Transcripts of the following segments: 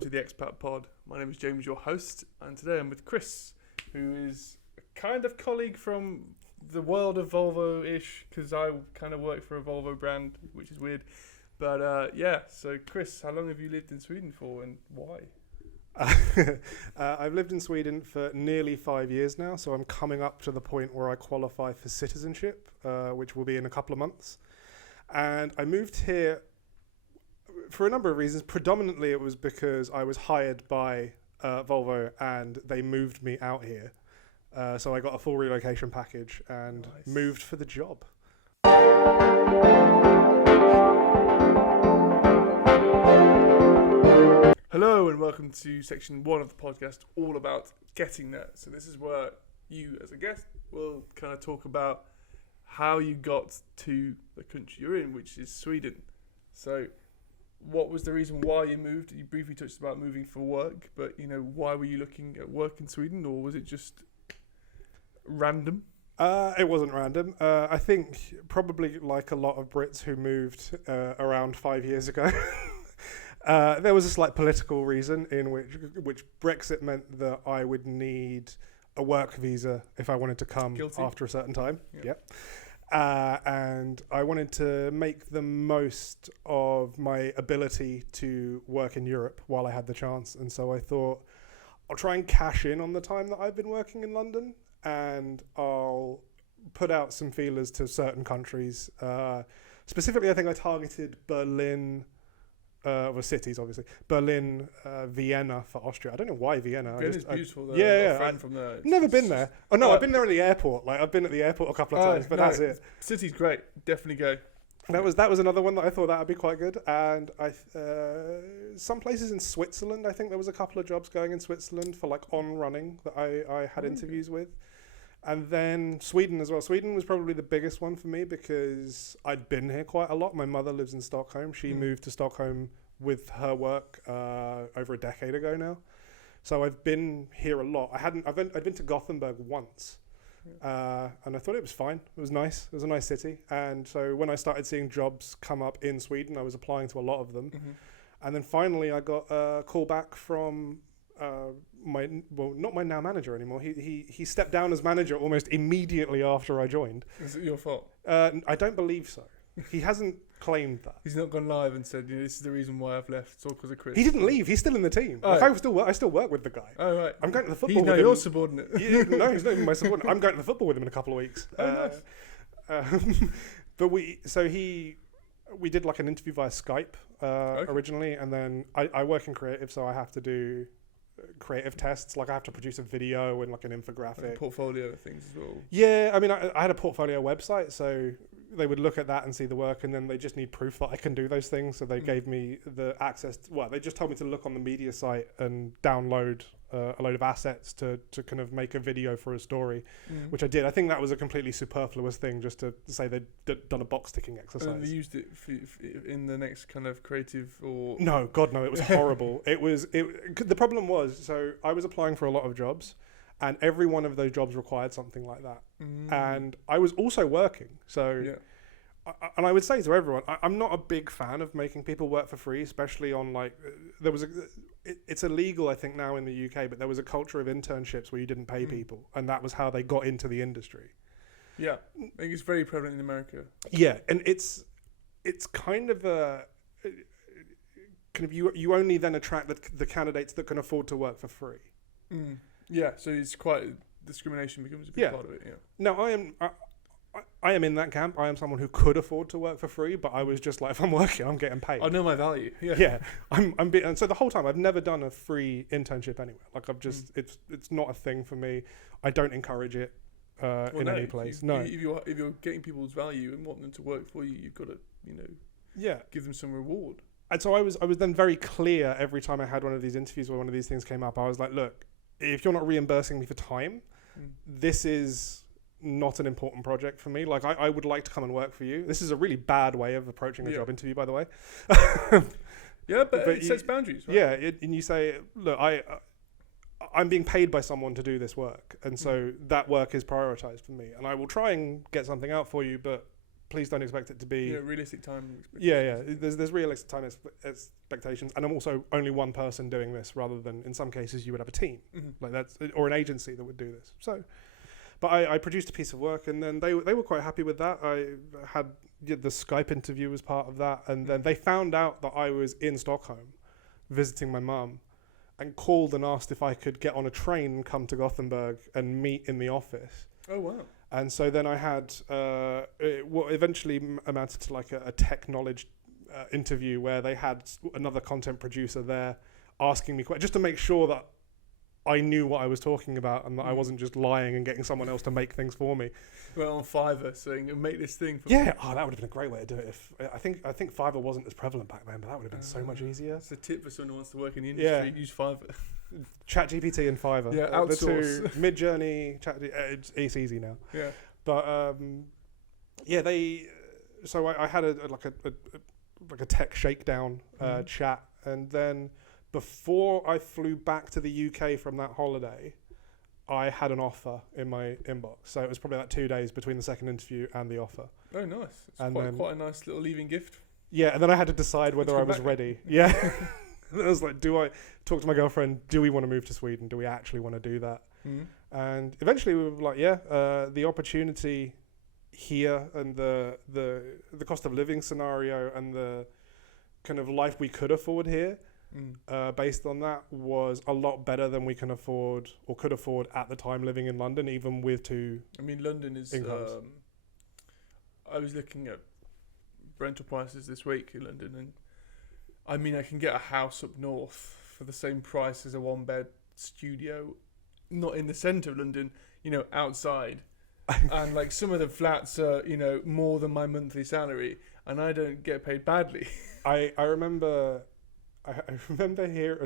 welcome to the Expat Pod. My name is James, your host, and today I'm with Kris, who is a kind of colleague from the world of Volvo-ish, because I kind of work for a Volvo brand, which is weird. But so Kris, how long have you lived in Sweden for and why? I've lived in Sweden for nearly 5 years now, so I'm coming up to the point where I qualify for citizenship, which will be in a couple of months. And I moved here for a number of reasons. Predominantly, it was because I was hired by Volvo and they moved me out here. So I got a full relocation package and moved for the job. Hello and welcome to section 1 of the podcast, all about getting there. So this is where you, as a guest, will kind of talk about how you got to the country you're in, which is Sweden. So what was the reason why you moved? You briefly touched about moving for work, but why were you looking at work in Sweden, or was it just random? It wasn't random. I think probably like a lot of Brits who moved around 5 years ago. There was a slight political reason in which Brexit meant that I would need a work visa if I wanted to come after a certain time. Yep. And I wanted to make the most of my ability to work in Europe while I had the chance. And so I thought I'll try and cash in on the time that I've been working in London, and I'll put out some feelers to certain countries. Specifically, I think I targeted Berlin. Well, cities, obviously. Berlin, Vienna for Austria. I don't know why Vienna. Vienna's beautiful, though. Yeah. Friend from there. Never been there. Oh, no, I've been there at the airport. I've been at the airport a couple of times, but that's it. City's great. Definitely go. That was another one that I thought that would be quite good. And some places in Switzerland, I think there was a couple of jobs going in Switzerland for on running that I had interviews with. And then Sweden as well. Sweden was probably the biggest one for me because I'd been here quite a lot. My mother lives in Stockholm. She moved to Stockholm with her work over a decade ago now. So I've been here a lot. I'd been to Gothenburg once. And I thought it was fine. It was nice. It was a nice city. And so when I started seeing jobs come up in Sweden, I was applying to a lot of them. Mm-hmm. And then finally I got a call back from not my now manager anymore. He stepped down as manager almost immediately after I joined. Is it your fault? I don't believe so. He hasn't claimed that. He's not gone live and said, this is the reason why I've left. It's all because of Kris. He didn't leave. He's still in the team. I still work with the guy. Oh, right. I'm going to the football He's with now him. your subordinate. No, he's not even my subordinate. I'm going to the football with him in a couple of weeks. Oh, nice. But we did an interview via Skype originally, and then I work in creative, so I have to do creative tests. I have to produce a video and an infographic, portfolio things as well. Yeah, I mean, I had a portfolio website, so they would look at that and see the work, and then they just need proof that I can do those things. So they gave me the access. They just told me to look on the media site and download a load of assets to kind of make a video for a story, which I did. I think that was a completely superfluous thing, just to say they'd done a box ticking exercise. And they used it in the next kind of creative or... No, God, no, it was horrible. The problem was, so I was applying for a lot of jobs, and every one of those jobs required something like that. And I was also working. So, and I would say to everyone, I'm not a big fan of making people work for free, especially on it's illegal, I think, now in the UK, but there was a culture of internships where you didn't pay people, and that was how they got into the industry. Yeah, I think it's very prevalent in America. Yeah, and it's kind of a... you only then attract the candidates that can afford to work for free. Yeah, so it's quite discrimination becomes a big part of it. Yeah. No, I am in that camp. I am someone who could afford to work for free, but I was just if I'm working, I'm getting paid. I know my value. Yeah. Yeah. And so the whole time I've never done a free internship anywhere. I've just it's not a thing for me. I don't encourage it any place. If you're getting people's value and want them to work for you, you've got to give them some reward. And so I was then very clear every time I had one of these interviews where one of these things came up. I was like, look, if you're not reimbursing me for time, this is not an important project for me. I would like to come and work for you. This is a really bad way of approaching a job interview, by the way. Yeah, but it sets boundaries, right? Yeah, and you say, look, I'm being paid by someone to do this work, and so that work is prioritized for me, and I will try and get something out for you, but please don't expect it to be. Realistic time. Yeah. There's realistic time expectations, and I'm also only one person doing this, rather than in some cases you would have a team like that's or an agency that would do this. So, but I produced a piece of work, and then they were quite happy with that. I had the Skype interview was part of that, and then they found out that I was in Stockholm visiting my mum, and called and asked if I could get on a train and come to Gothenburg and meet in the office. Oh wow! And so then I had what eventually amounted to like a tech knowledge interview, where they had another content producer there asking me just to make sure that I knew what I was talking about, and that I wasn't just lying and getting someone else to make things for me. Well, on Fiverr saying, make this thing for me. Yeah, that would have been a great way to do it. If I think Fiverr wasn't as prevalent back then, but that would have been so much easier. It's a tip for someone who wants to work in the industry. Use Fiverr. ChatGPT and Fiverr. Yeah, outsource. The two, Mid-Journey, it's easy now. Yeah. But so I had a tech shakedown chat, and then before I flew back to the UK from that holiday, I had an offer in my inbox. So it was probably like 2 days between the second interview and the offer. Oh, nice. It's quite a nice little leaving gift. Yeah, and then I had to decide whether I was ready. Yeah. I was like, do I talk to my girlfriend? Do we want to move to Sweden? Do we actually want to do that? And eventually we were like, the opportunity here and the cost of living scenario and the kind of life we could afford here, based on that, was a lot better than we can afford or could afford at the time living in London, even with two. I mean, London is. I was looking at rental prices this week in London, and I mean, I can get a house up north for the same price as a 1-bed studio, not in the centre of London, outside. And like some of the flats are, more than my monthly salary, and I don't get paid badly. I remember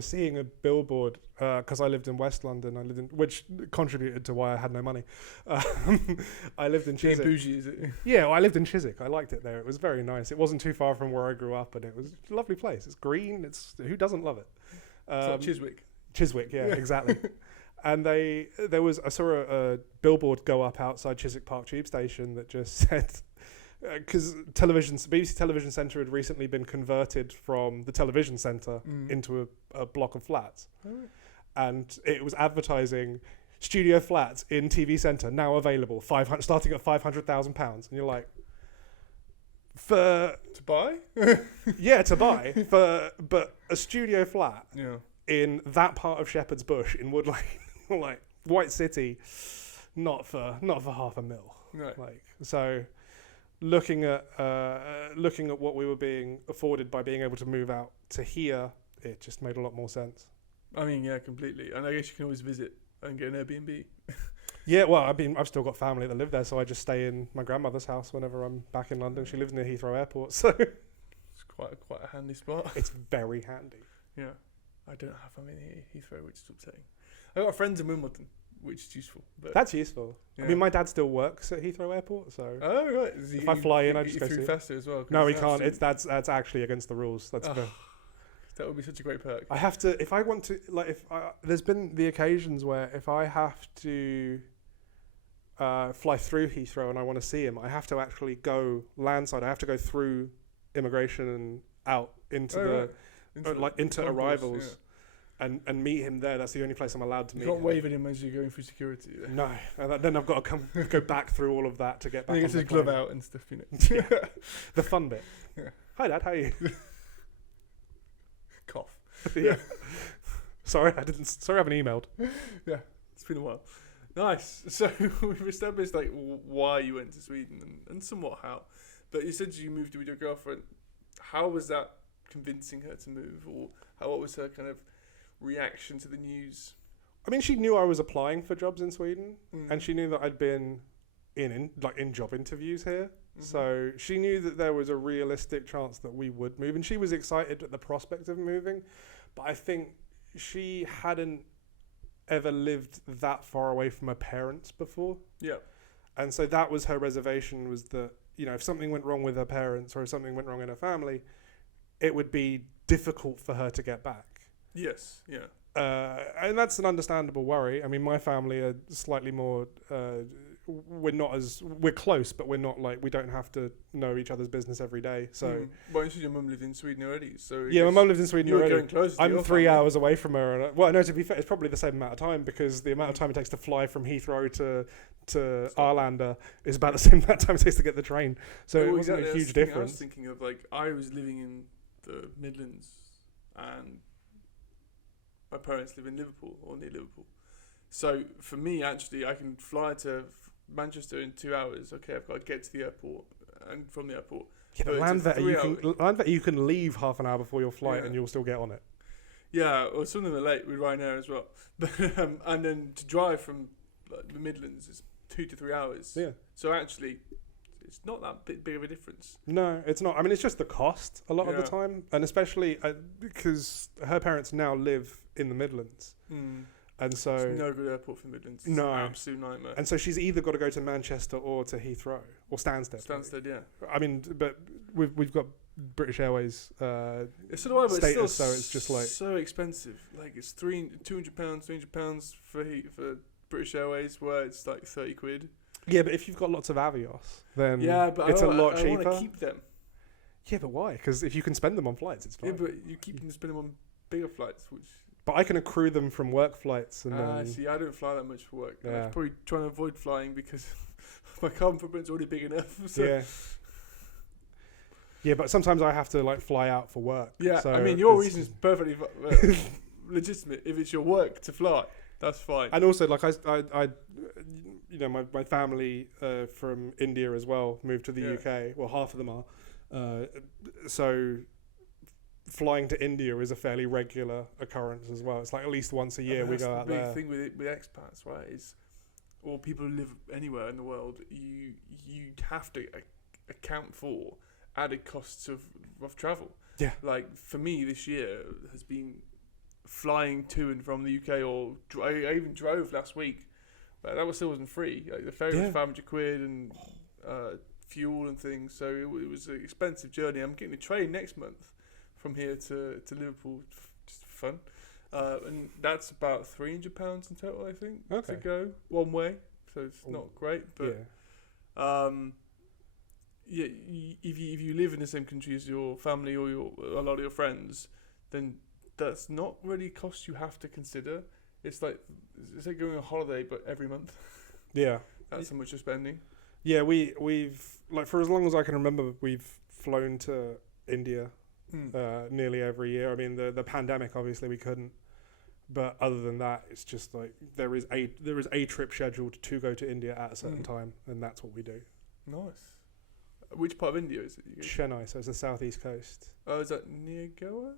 seeing a billboard, because I lived in West London. Which contributed to why I had no money. I lived in Chiswick. Bougie, is it? Yeah, I lived in Chiswick. I liked it there. It was very nice. It wasn't too far from where I grew up, and it was a lovely place. It's green. Who doesn't love it? It's like Chiswick. Chiswick, yeah. Exactly. And I saw a billboard go up outside Chiswick Park Tube Station that just said, because BBC Television Centre had recently been converted from the television centre into a block of flats. Oh. And it was advertising studio flats in TV Centre now available, starting at £500,000. And you're like, to buy? Yeah, to buy. But a studio flat in that part of Shepherd's Bush in Wood Lane, like White City, not for $500,000. Right. So looking at what we were being afforded by being able to move out to here, it just made a lot more sense. I mean, yeah, completely. And I guess you can always visit and get an Airbnb. Yeah, well, I've still got family that live there, so I just stay in my grandmother's house whenever I'm back in London. She lives near Heathrow Airport, so it's quite a handy spot. It's very handy. Yeah, I don't have family near Heathrow, which is upsetting. I've got friends in Wimbledon, which is useful. But that's useful. Yeah. I mean, my dad still works at Heathrow Airport, so right. If I fly in, I just go see faster as well. No, he can't. That's actually against the rules. That would be such a great perk. I have to, if I want to, there's been the occasions where if I have to fly through Heathrow and I want to see him, I have to actually go landside. I have to go through immigration and out into into arrivals and meet him there. That's the only place I'm allowed to meet him. You can't wave at him as you're going through security. No, then I've got to go back through all of that to get back. Get his glove out and stuff, The fun bit. Yeah. Hi, Dad. How are you? Cough. Yeah. Sorry, I haven't emailed. Yeah, it's been a while. Nice. So we've established why you went to Sweden and somewhat how. But you said you moved with your girlfriend. How was that convincing her to move, or what was her kind of reaction to the news? I mean, she knew I was applying for jobs in Sweden, and she knew that I'd been in job interviews here. So she knew that there was a realistic chance that we would move, and she was excited at the prospect of moving. But I think she hadn't ever lived that far away from her parents before. Yeah. And so that was her reservation, was that, if something went wrong with her parents or if something went wrong in her family, it would be difficult for her to get back. Yes, yeah. And that's an understandable worry. I mean, my family are slightly more we're close, but we're not like, we don't have to know each other's business every day. So Well, you said your mum lived in Sweden already, so yeah, my mum lives in Sweden you're already. going close to I'm your 3 family. hours away from her. And well, no, to be fair, it's probably the same amount of time, because the amount of time it takes to fly from Heathrow to Arlanda is about the same amount of time it takes to get the train. So Well, it wasn't exactly, a huge that's the thing difference. I was thinking of, like, I was living in the Midlands, and my parents live in Liverpool, or near Liverpool. So for me, actually, I can fly to Manchester in 2 hours. Okay, I've got to get to the airport, and from the airport. Yeah, but Landvetter you can leave half an hour before your flight, and you'll still get on it. Yeah, or some of them are late with Ryanair as well. But, and then to drive from like, the Midlands is 2 to 3 hours. Yeah. So actually, it's not that big of a difference. No, it's not. I mean, it's just the cost a lot of the time, and especially because her parents now live in the Midlands, and so There's no good airport for the Midlands. It's no, an absolute nightmare. And so she's either got to go to Manchester or to Heathrow or Stansted. Stansted, yeah. I mean, but we've got British Airways So do I, but status, it's still so it's just like so expensive. Like it's £200, £300 for British Airways, where it's like 30 quid. Yeah, but if you've got lots of Avios, then but it's a lot cheaper. I want to keep them. Yeah, but why? Because if you can spend them on flights, it's fine. Yeah, but you keep them spending on bigger flights, which. But I can accrue them from work flights, and see, I don't fly that much for work. Yeah. I'm probably trying to avoid flying because my carbon footprint's already big enough. So. Yeah. Yeah, but sometimes I have to like fly out for work. Yeah, so I mean your reason is perfectly legitimate. If it's your work to fly, that's fine. And also, like I you know, my family from India as well moved to the UK. Well, half of them are. So flying to India is a fairly regular occurrence as well. It's like at least once a year we go out there. The big thing with expats, right, is, or people who live anywhere in the world, you have to account for added costs of travel. Yeah. Like for me this year has been flying to and from the UK, or I even drove last week, but that still wasn't free. Like the ferry was £500 and fuel and things, so it was an expensive journey. I'm getting a train next month from here to Liverpool, just for fun, and that's about £300 in total, I think, to go one way. So it's not great, but if you live in the same country as your family or a lot of your friends, then that's not really costs you have to consider. It's like going on holiday, but every month. Yeah, that's how much you're spending. Yeah, we've like for as long as I can remember, we've flown to India. Nearly every year. I mean, the pandemic, obviously we couldn't, but other than that, it's just like there is a trip scheduled to go to India at a certain time, and that's what we do. Nice. Which part of India is it? Chennai, so it's the southeast coast. Oh, is that near Goa?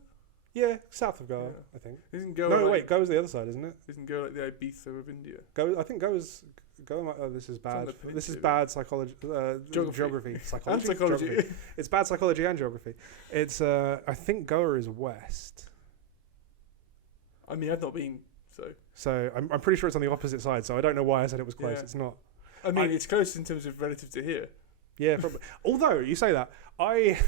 Yeah, south of Goa, I think. Isn't Goa? No, wait, Goa's the other side, isn't it? Isn't Goa like the Ibiza of India? I think Goa. Oh, this is bad. This is bad psychology. Geography. Psychology. And psychology. Geography. It's bad psychology and geography. It's. I think Goa is west. I mean, I've not been, so. So I'm pretty sure it's on the opposite side. So I don't know why I said it was close. Yeah. It's not. I mean, it's close in terms of relative to here. Yeah, probably. Although you say that, I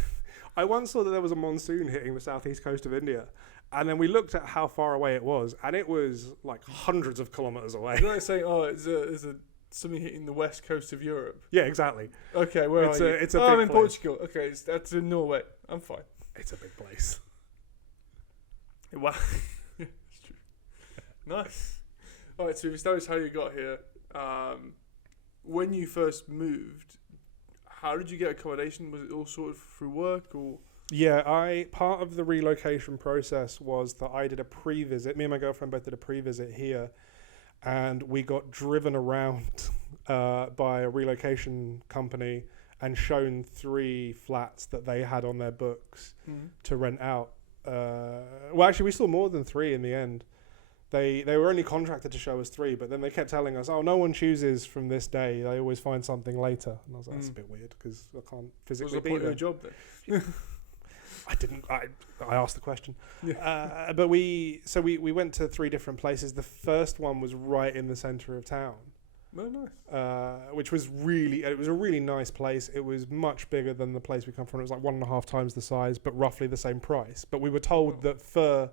once saw that there was a monsoon hitting the southeast coast of India. And then we looked at how far away it was, and it was like hundreds of kilometers away. You're not saying, it's something hitting the west coast of Europe. Yeah, exactly. Okay, where are you? It's a big I'm in place. Portugal. Okay, that's in Norway. I'm fine. It's a big place. Wow, it's true. Nice. All right, so we've established how you got here. When you first moved, how did you get accommodation? Was it all sorted through work or? Yeah, part of the relocation process was that I did a pre-visit. Me and my girlfriend both did a pre-visit here, and we got driven around by a relocation company and shown 3 flats that they had on their books to rent out. Well, actually, we saw more than 3 in the end. They were only contracted to show us 3, but then they kept telling us, no one chooses from this day. They always find something later. And I was like, that's a bit weird because I can't physically be there. What's the point of your job then? I didn't. I asked the question, but we went to 3 different places. The first one was right in the center of town. Oh, nice. Which was it was a really nice place. It was much bigger than the place we come from. It was like 1.5 times the size, but roughly the same price. But we were told that for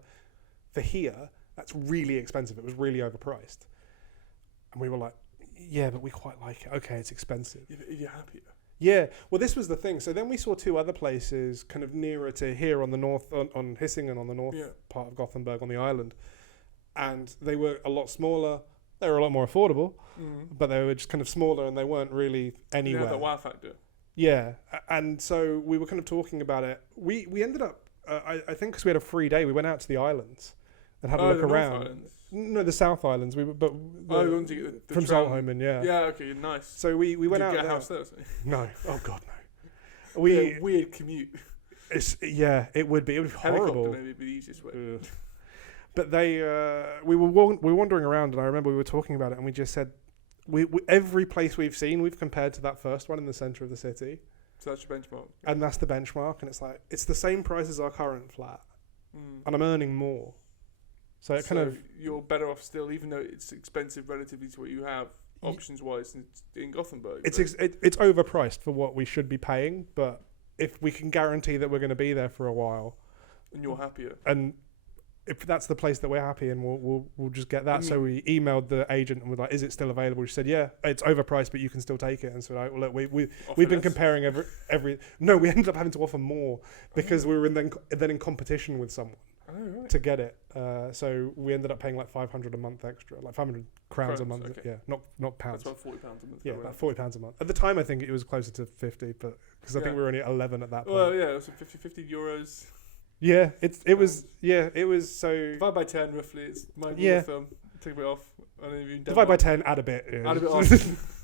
here, that's really expensive. It was really overpriced, and we were like, Yeah, but we quite like it. Okay, it's expensive. Yeah, but if you're happier. Yeah, well, this was the thing. So then we saw 2 other places kind of nearer to here on the north, on Hisingen, on the north part of Gothenburg on the island. And they were a lot smaller. They were a lot more affordable, but they were just kind of smaller and they weren't really anywhere. They had that wow factor. Yeah, and so we were kind of talking about it. We ended up, I think because we had a free day, we went out to the islands and had a look around. No, the South Islands. We were from Saltholmen, yeah. Yeah, okay, nice. So we went out. Did you get there. a house there? No, oh god, no. Weird commute. It would be. It would be horrible. Helicopter maybe be the easiest way. But we were wandering around, and I remember we were talking about it, and we just said, we every place we've seen, we've compared to that first one in the centre of the city. So that's your benchmark. And that's the benchmark, and it's like it's the same price as our current flat, and I'm earning more. So you're better off still, even though it's expensive relatively to what you have options wise in Gothenburg. It's overpriced for what we should be paying, but if we can guarantee that we're going to be there for a while, and you're happier, and if that's the place that we're happy in, we'll just get that. So we emailed the agent and we're like, "Is it still available?" She said, "Yeah, it's overpriced, but you can still take it." And so like, well, look, we've been comparing every. No, we ended up having to offer more because we were then in competition with someone to get it. So we ended up paying like 500 a month extra, like 500 crowns a month. Okay. Yeah, not pounds. That's about £40 a month. Yeah, about £40 a month. At the time, I think it was closer to 50, but because I think we were only at 11 at that point. Well, yeah, it was 50 euros. Yeah, it was so. Divide by 10 roughly. It's my rule of thumb. Take a bit off. Divide by 10, add a bit. Yeah. Add a bit off.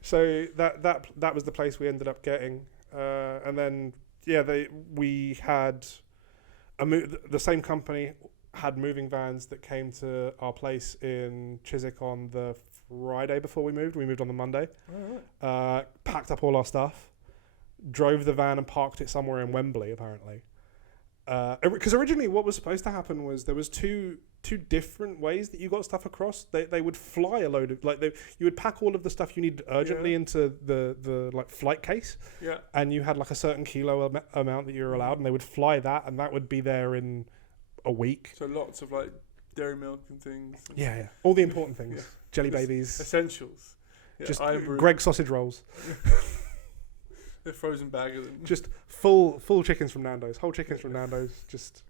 So that was the place we ended up getting, and then we had the same company had moving vans that came to our place in Chiswick on the Friday before we moved. We moved on the Monday. Packed up all our stuff, drove the van and parked it somewhere in Wembley apparently. Because originally what was supposed to happen was there was two different ways that you got stuff across. They would fly a load of you would pack all of the stuff you needed urgently into the like flight case. Yeah. And you had like a certain kilo amount that you were allowed, and they would fly that, and that would be there in a week. So lots of like dairy milk and things. Yeah. All the important things. Jelly babies. Essentials. Yeah, just Greg sausage rolls. The frozen bag of them. Just full chickens from Nando's. Whole chickens from Nando's, just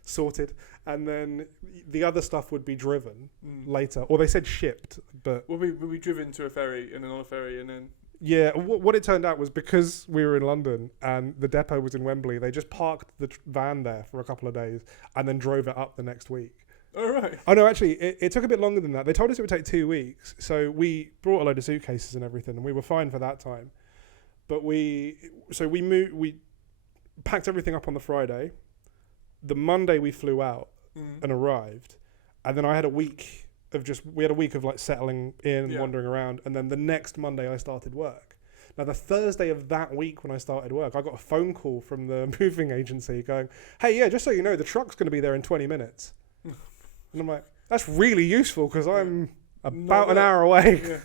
sorted. And then the other stuff would be driven later. Or they said shipped, but... We'll be driven to a ferry and then on a ferry and then... Yeah, what it turned out was because we were in London and the depot was in Wembley, they just parked the van there for a couple of days and then drove it up the next week. Oh, right. Oh, no, actually, it took a bit longer than that. They told us it would take 2 weeks. So we brought a load of suitcases and everything, and we were fine for that time. But we packed everything up on the Friday. The Monday we flew out and arrived, and then I had a week of like settling in and wandering around, and then the next Monday I started work. Now the Thursday of that week when I started work, I got a phone call from the moving agency going, "Hey, yeah, just so you know, the truck's going to be there in 20 minutes." And I'm like, "That's really useful because I'm about an hour away." Yeah.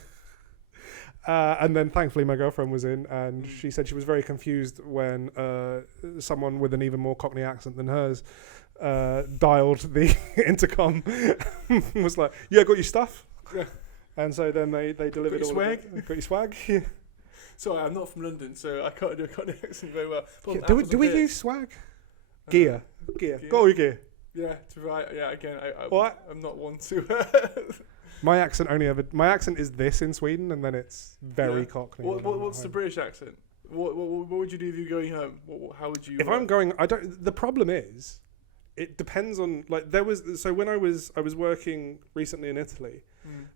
And then thankfully my girlfriend was in, and she said she was very confused when someone with an even more Cockney accent than hers dialed the intercom and was like, "Yeah, got your stuff?" Yeah. And so then they delivered got your swag. Got your swag? Yeah. Sorry, I'm not from London, so I can't do a Cockney accent very well. Do we use swag? Gear. Got your gear. Yeah, again, I'm not one to... My accent is this in Sweden, and then it's very Cockney. What's the British accent? What would you do if you're going home? How would you? If I'm going, I don't. The problem is, it depends on like there was. So when I was working recently in Italy,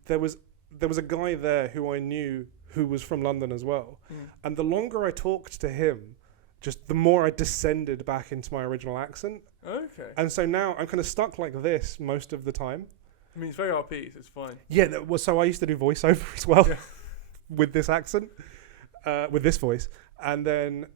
there was a guy there who I knew who was from London as well, and the longer I talked to him, just the more I descended back into my original accent. Okay. And so now I'm kind of stuck like this most of the time. I mean, it's very RP, so it's fine. Yeah, so I used to do voiceover as well with this accent, with this voice. And then,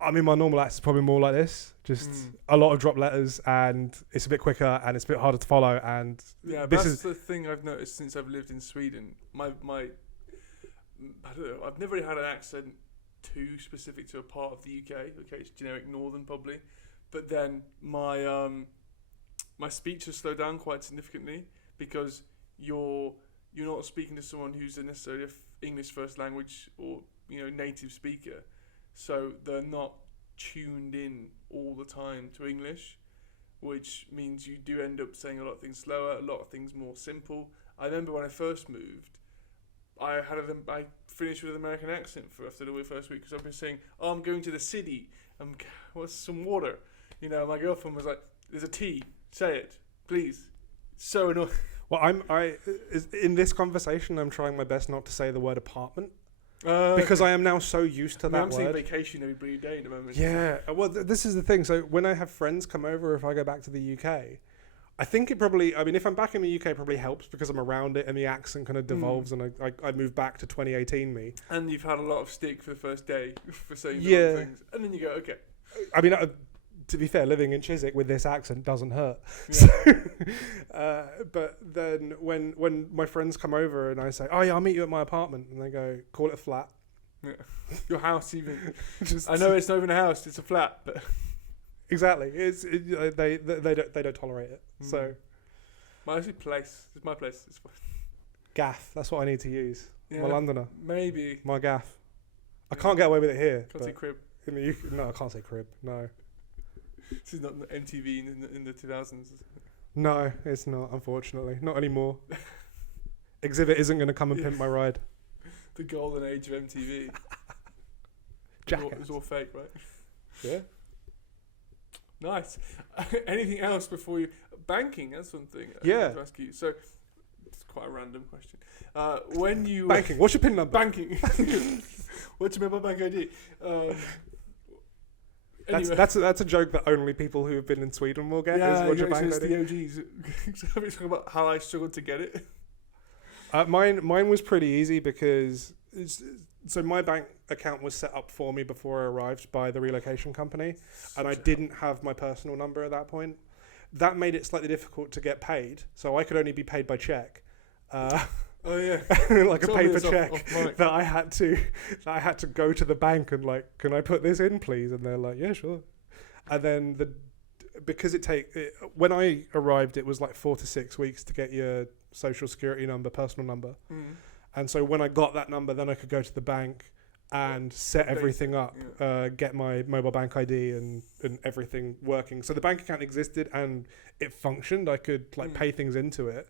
I mean, my normal accent's probably more like this. Just a lot of drop letters, and it's a bit quicker, and it's a bit harder to follow. And that's the thing I've noticed since I've lived in Sweden. I don't know, I've never really had an accent too specific to a part of the UK. Okay, it's generic northern probably. But then my speech has slowed down quite significantly, because you're you're not speaking to someone who's necessarily English first language or native speaker, so they're not tuned in all the time to English, which means you do end up saying a lot of things slower, a lot of things more simple. I remember when I first moved, I finished with an American accent after the first week because I've been saying, "Oh, I'm going to the city. What's some water?" My girlfriend was like, "There's a T. Say it, please." So annoying. Well, in this conversation, I'm trying my best not to say the word apartment. Because I am now so used to that word. I'm saying vacation every bloody day at the moment. Yeah, well, this is the thing. So when I have friends come over, if I go back to the UK, I think it probably, if I'm back in the UK, it probably helps because I'm around it and the accent kind of devolves and I move back to 2018 me. And you've had a lot of stick for the first day for saying the wrong things. And then you go, okay. To be fair, living in Chiswick with this accent doesn't hurt. Yeah. So, but then when my friends come over and I say, "Oh yeah, I'll meet you at my apartment," and they go, "Call it a flat." Yeah. Your house even. I know it's not even a house; it's a flat. But exactly, they don't tolerate it. So, my place. It's my place. It's fine. Gaff. That's what I need to use. Yeah, I'm a Londoner. Maybe. My gaff. I can't get away with it here. Can't say crib. In the UK, no, I can't say crib. No. This is not MTV in the 2000s. No, it's not, unfortunately. Not anymore. Exhibit isn't going to come and pimp my ride. The golden age of MTV. Jackass. It was all fake, right? Yeah. Nice. Anything else before you... Banking, that's one thing I yeah. wanted to ask you. So, it's quite a random question. When you... Banking, what's your PIN number? Banking. What's your mobile bank ID? Anyway. That's a joke that only people who have been in Sweden will get. Yeah, is what's your bank ID? ID? The OGs. Have you talking about how I struggled to get it? Mine was pretty easy because so my bank account was set up for me before I arrived by the relocation company, and I didn't have my personal number at that point. That made it slightly difficult to get paid, so I could only be paid by check. Oh yeah, like a paper check that I had to go to the bank and like, "Can I put this in, please?" And they're like, "Yeah, sure." And then because when I arrived, it was like 4 to 6 weeks to get your social security number, personal number. And so when I got that number, then I could go to the bank and set everything up, get my mobile bank ID and everything working. So the bank account existed and it functioned. I could pay things into it,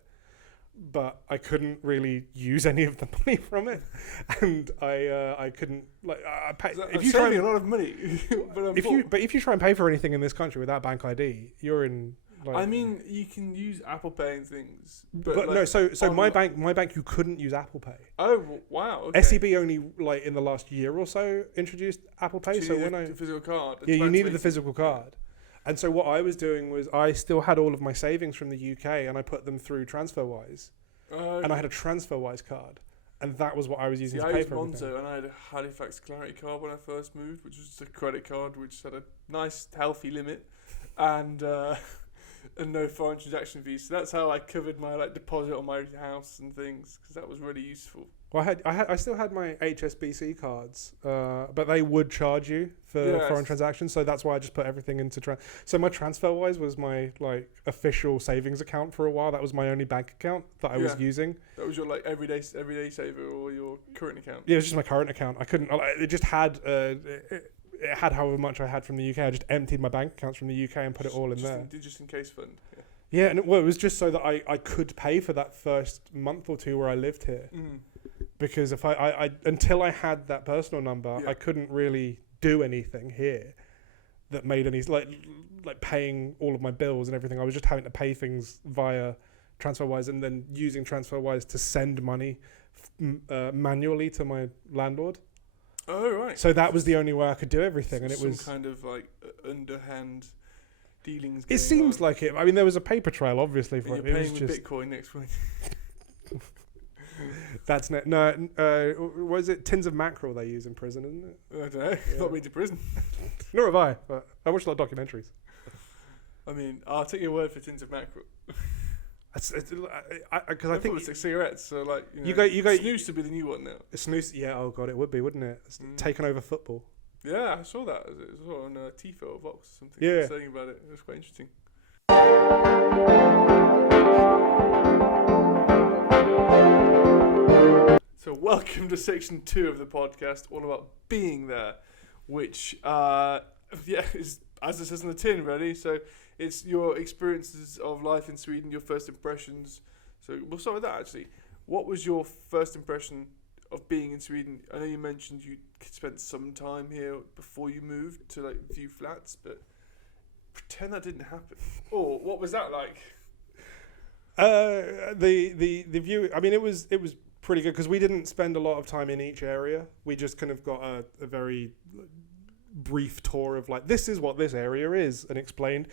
but I couldn't really use any of the money from it, and I couldn't pay. If you try a lot of money, but if you try and pay for anything in this country without bank ID, you're in. You can use Apple Pay and things, but no. So my bank, you couldn't use Apple Pay. Oh wow! Okay. SEB only in the last year or so introduced Apple Pay. So when the physical card, you needed the physical card. And so what I was doing was I still had all of my savings from the UK and I put them through TransferWise. And I had a TransferWise card. And that was what I was using to pay for everything. Monzo, and I had a Halifax Clarity card when I first moved, which was just a credit card which had a nice healthy limit and no foreign transaction fees. So that's how I covered my deposit on my house and things, because that was really useful. Well, I still had my HSBC cards, but they would charge you for foreign transactions, so that's why I just put everything into So my TransferWise was my official savings account for a while. That was my only bank account that I was using. That was your everyday saver or your current account. Yeah, it was just my current account. I couldn't. It just had. It had however much I had from the UK. I just emptied my bank accounts from the UK and put it all in there. Just in case fund. Yeah, and it was just so that I could pay for that first month or two where I lived here. Because if I until I had that personal number, I couldn't really do anything here that made any like paying all of my bills and everything. I was just having to pay things via TransferWise and then using TransferWise to send money manually to my landlord. Oh right. So that was the only way I could do everything, and it was some kind of underhand dealings. It seems like it. I mean, there was a paper trail, obviously, for it. You're paying with just Bitcoin next week. That's no. Was it tins of mackerel they use in prison, isn't it? I don't know. Not been to prison. Nor have I. But I watched a lot of documentaries. I mean, I'll take your word for tins of mackerel. Because I think it's like cigarettes. So you go. Snooze to be the new one now. Snooze. Yeah. Oh god, it would be, wouldn't it? It's taken over football. Yeah, I saw that. It was on TIFO or Vox or something. Yeah. Saying about it. It was quite interesting. So welcome to section 2 of the podcast, all about being there, which, is, as it says on the tin, really. So it's your experiences of life in Sweden, your first impressions. So we'll start with that, actually. What was your first impression of being in Sweden? I know you mentioned you spent some time here before you moved to like view flats, but pretend that didn't happen. Or what was that like? The view. I mean, it was pretty good because we didn't spend a lot of time in each area. We just kind of got a very brief tour of like, this is what this area is, and explained.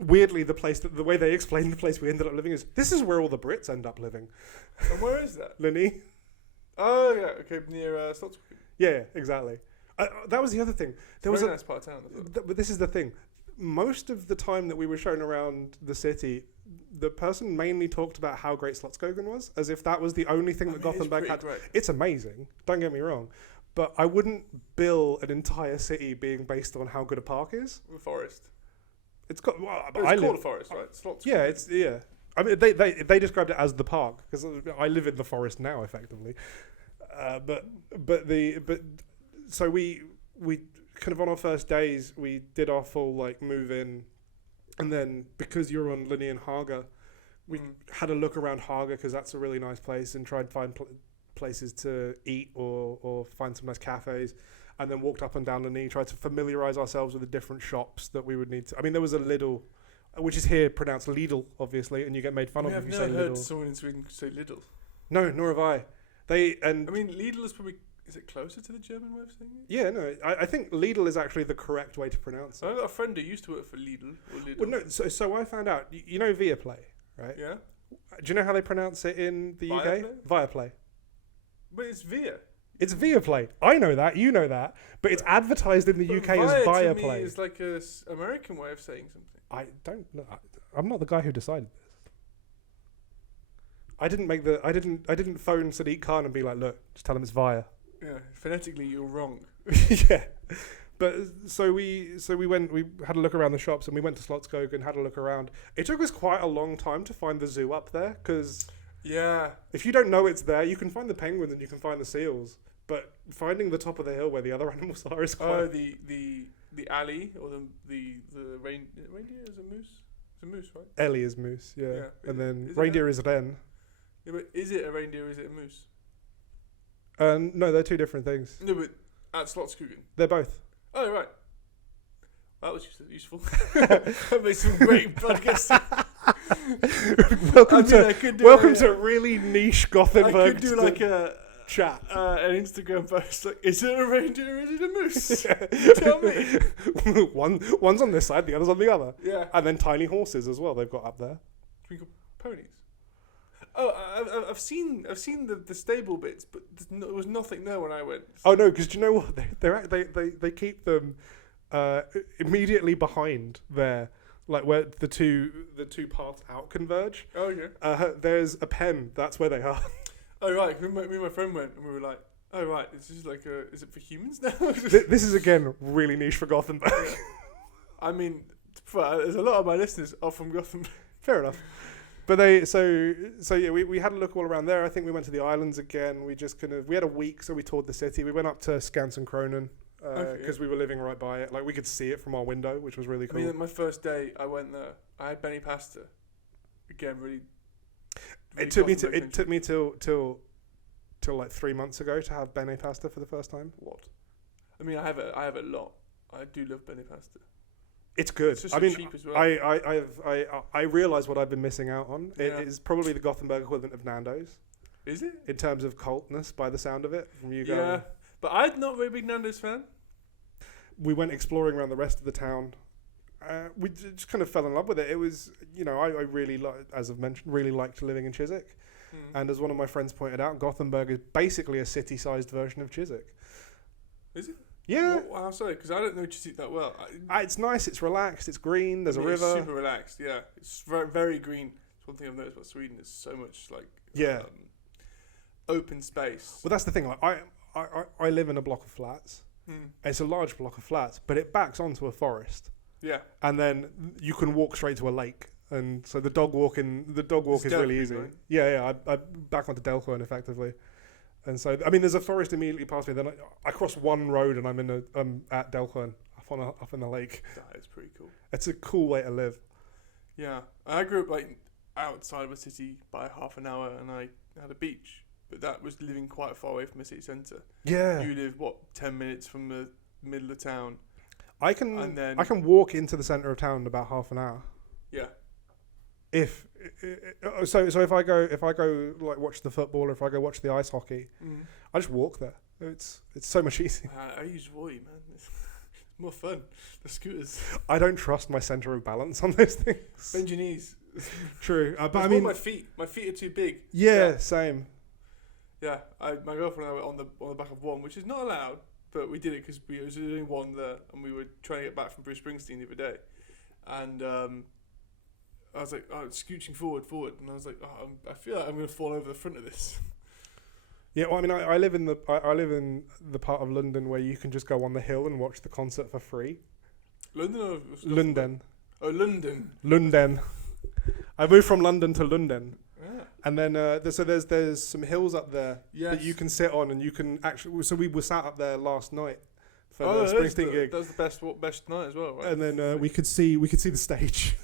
Weirdly, the way they explained the place we ended up living is, this is where all the Brits end up living. And where is that? Linny. Oh yeah, okay, near Slots. Yeah, exactly. That was the other thing. There was a nice part of town. But this is the thing. Most of the time that we were shown around the city, the person mainly talked about how great Slotskogen was, as if that was the only thing that Gothenburg had. Great. It's amazing, don't get me wrong, but I wouldn't bill an entire city being based on how good a park is. The forest. It's got. Well, it's called a forest, right? Slots. Yeah. I mean, they described it as the park because I live in the forest now, effectively. So we kind of on our first days we did our full like move in, and then because you're on Linny and Haga, we had a look around Haga because that's a really nice place, and tried to find places to eat or find some nice cafes, and then walked up and down Linny, tried to familiarize ourselves with the different shops that we would need to. I mean, there was a Lidl, which is here pronounced Lidl, obviously, and you get made fun of if you say Lidl. I've never heard someone in Sweden say Lidl. No, nor have I. I mean, Lidl is probably. Is it closer to the German way of saying it? Yeah, no. I think Lidl is actually the correct way to pronounce it. I've got a friend who used to work for Lidl. Or Lidl. Well, no. So I found out. You know Viaplay, right? Yeah. Do you know how they pronounce it in the UK? Viaplay. But it's Via. It's Viaplay. I know that. You know that. But it's advertised in the UK as Viaplay. To me is like a American way of saying something. I don't know. I'm not the guy who decided this. I didn't phone Sadiq Khan and be like, look, just tell him it's Via. Yeah, phonetically you're wrong. Yeah, but so we had a look around the shops, and we went to Slotskog and had a look around. It took us quite a long time to find the zoo up there because if you don't know it's there, you can find the penguins and you can find the seals, but finding the top of the hill where the other animals are is quite. The alley or the reindeer is a moose. It's a moose, right? Ellie is moose, yeah. And then is reindeer is Ren. Yeah, but is it a reindeer or is it a moose? No, they're two different things. No, but at Slotskogen. They're both. Oh, right. That was useful. That made some great podcasting. welcome to really niche Gothenburg. I could do like a chat. An Instagram post like, is it a reindeer or is it a moose? Tell me. One's on this side, the other's on the other. Yeah. And then tiny horses as well they've got up there. Twinkle ponies. Oh, I've seen the stable bits, but there was nothing there when I went. So. Oh no, because do you know what they keep them immediately behind there, like where the two paths out converge. Oh yeah. There's a pen. That's where they are. Oh right. Me and my friend went, and we were like, oh right, this is like is it for humans now? This is again really niche for Gothenburg. Yeah. I mean, there's a lot of my listeners are from Gothenburg. Fair enough. But we had a look all around there. I think we went to the islands again. We just we had a week, so we toured the city. We went up to Skansen-Kronen because we were living right by it. Like we could see it from our window, which was really cool. I mean, my first day I went there, I had Benny Pasta. Again, really it took me till like 3 months ago to have Benny Pasta for the first time. What? I mean, I have a lot. I do love Benny Pasta. It's good. It's just so cheap as well. I realise what I've been missing out on. Yeah. It is probably the Gothenburg equivalent of Nando's. Is it? In terms of cultness, by the sound of it, from you guys. Yeah, but I'm not a very big Nando's fan. We went exploring around the rest of the town. We just kind of fell in love with it. It was, I really, as I've mentioned, really liked living in Chiswick. And as one of my friends pointed out, Gothenburg is basically a city-sized version of Chiswick. Is it? Yeah. Wow, sorry, because I don't know Chiswick that well. It's nice, it's relaxed, it's green, there's a river. It's super relaxed, yeah. It's very, very green. It's one thing I've noticed about Sweden. There's so much, open space. Well, that's the thing. Like, I live in a block of flats. It's a large block of flats, but it backs onto a forest. Yeah. And then you can walk straight to a lake. And so the dog walk is really easy. Right? Yeah. I back onto Delhorn effectively. And so, I mean, there's a forest immediately past me. Then I cross one road and I'm at Delcoin up in the lake. That is pretty cool. It's a cool way to live. Yeah, I grew up like outside of a city by half an hour, and I had a beach, but that was living quite far away from the city centre. Yeah. You live 10 minutes from the middle of town. I can walk into the centre of town in about half an hour. Yeah. So if I go like watch the football, or if I go watch the ice hockey, I just walk there. It's so much easier. I use Voi, man. It's more fun. The scooters. I don't trust my centre of balance on those things. Bend your knees. True, but I mean, mean, my feet are too big. Yeah, same. Yeah, my girlfriend and I were on the back of one, which is not allowed, but we did it because we was doing one there, and we were trying to get back from Bruce Springsteen the other day, and I was like, scooching forward, and I was like, I feel like I'm going to fall over the front of this. Yeah, well, I mean, I live in the part of London where you can just go on the hill and watch the concert for free. London or London? Oh, London. London. I moved from London to London. Yeah. And then there's some hills up there that you can sit on, and you can actually. So we were sat up there last night for the Springsteen gig. That was the best night as well, right? And then we could see the stage.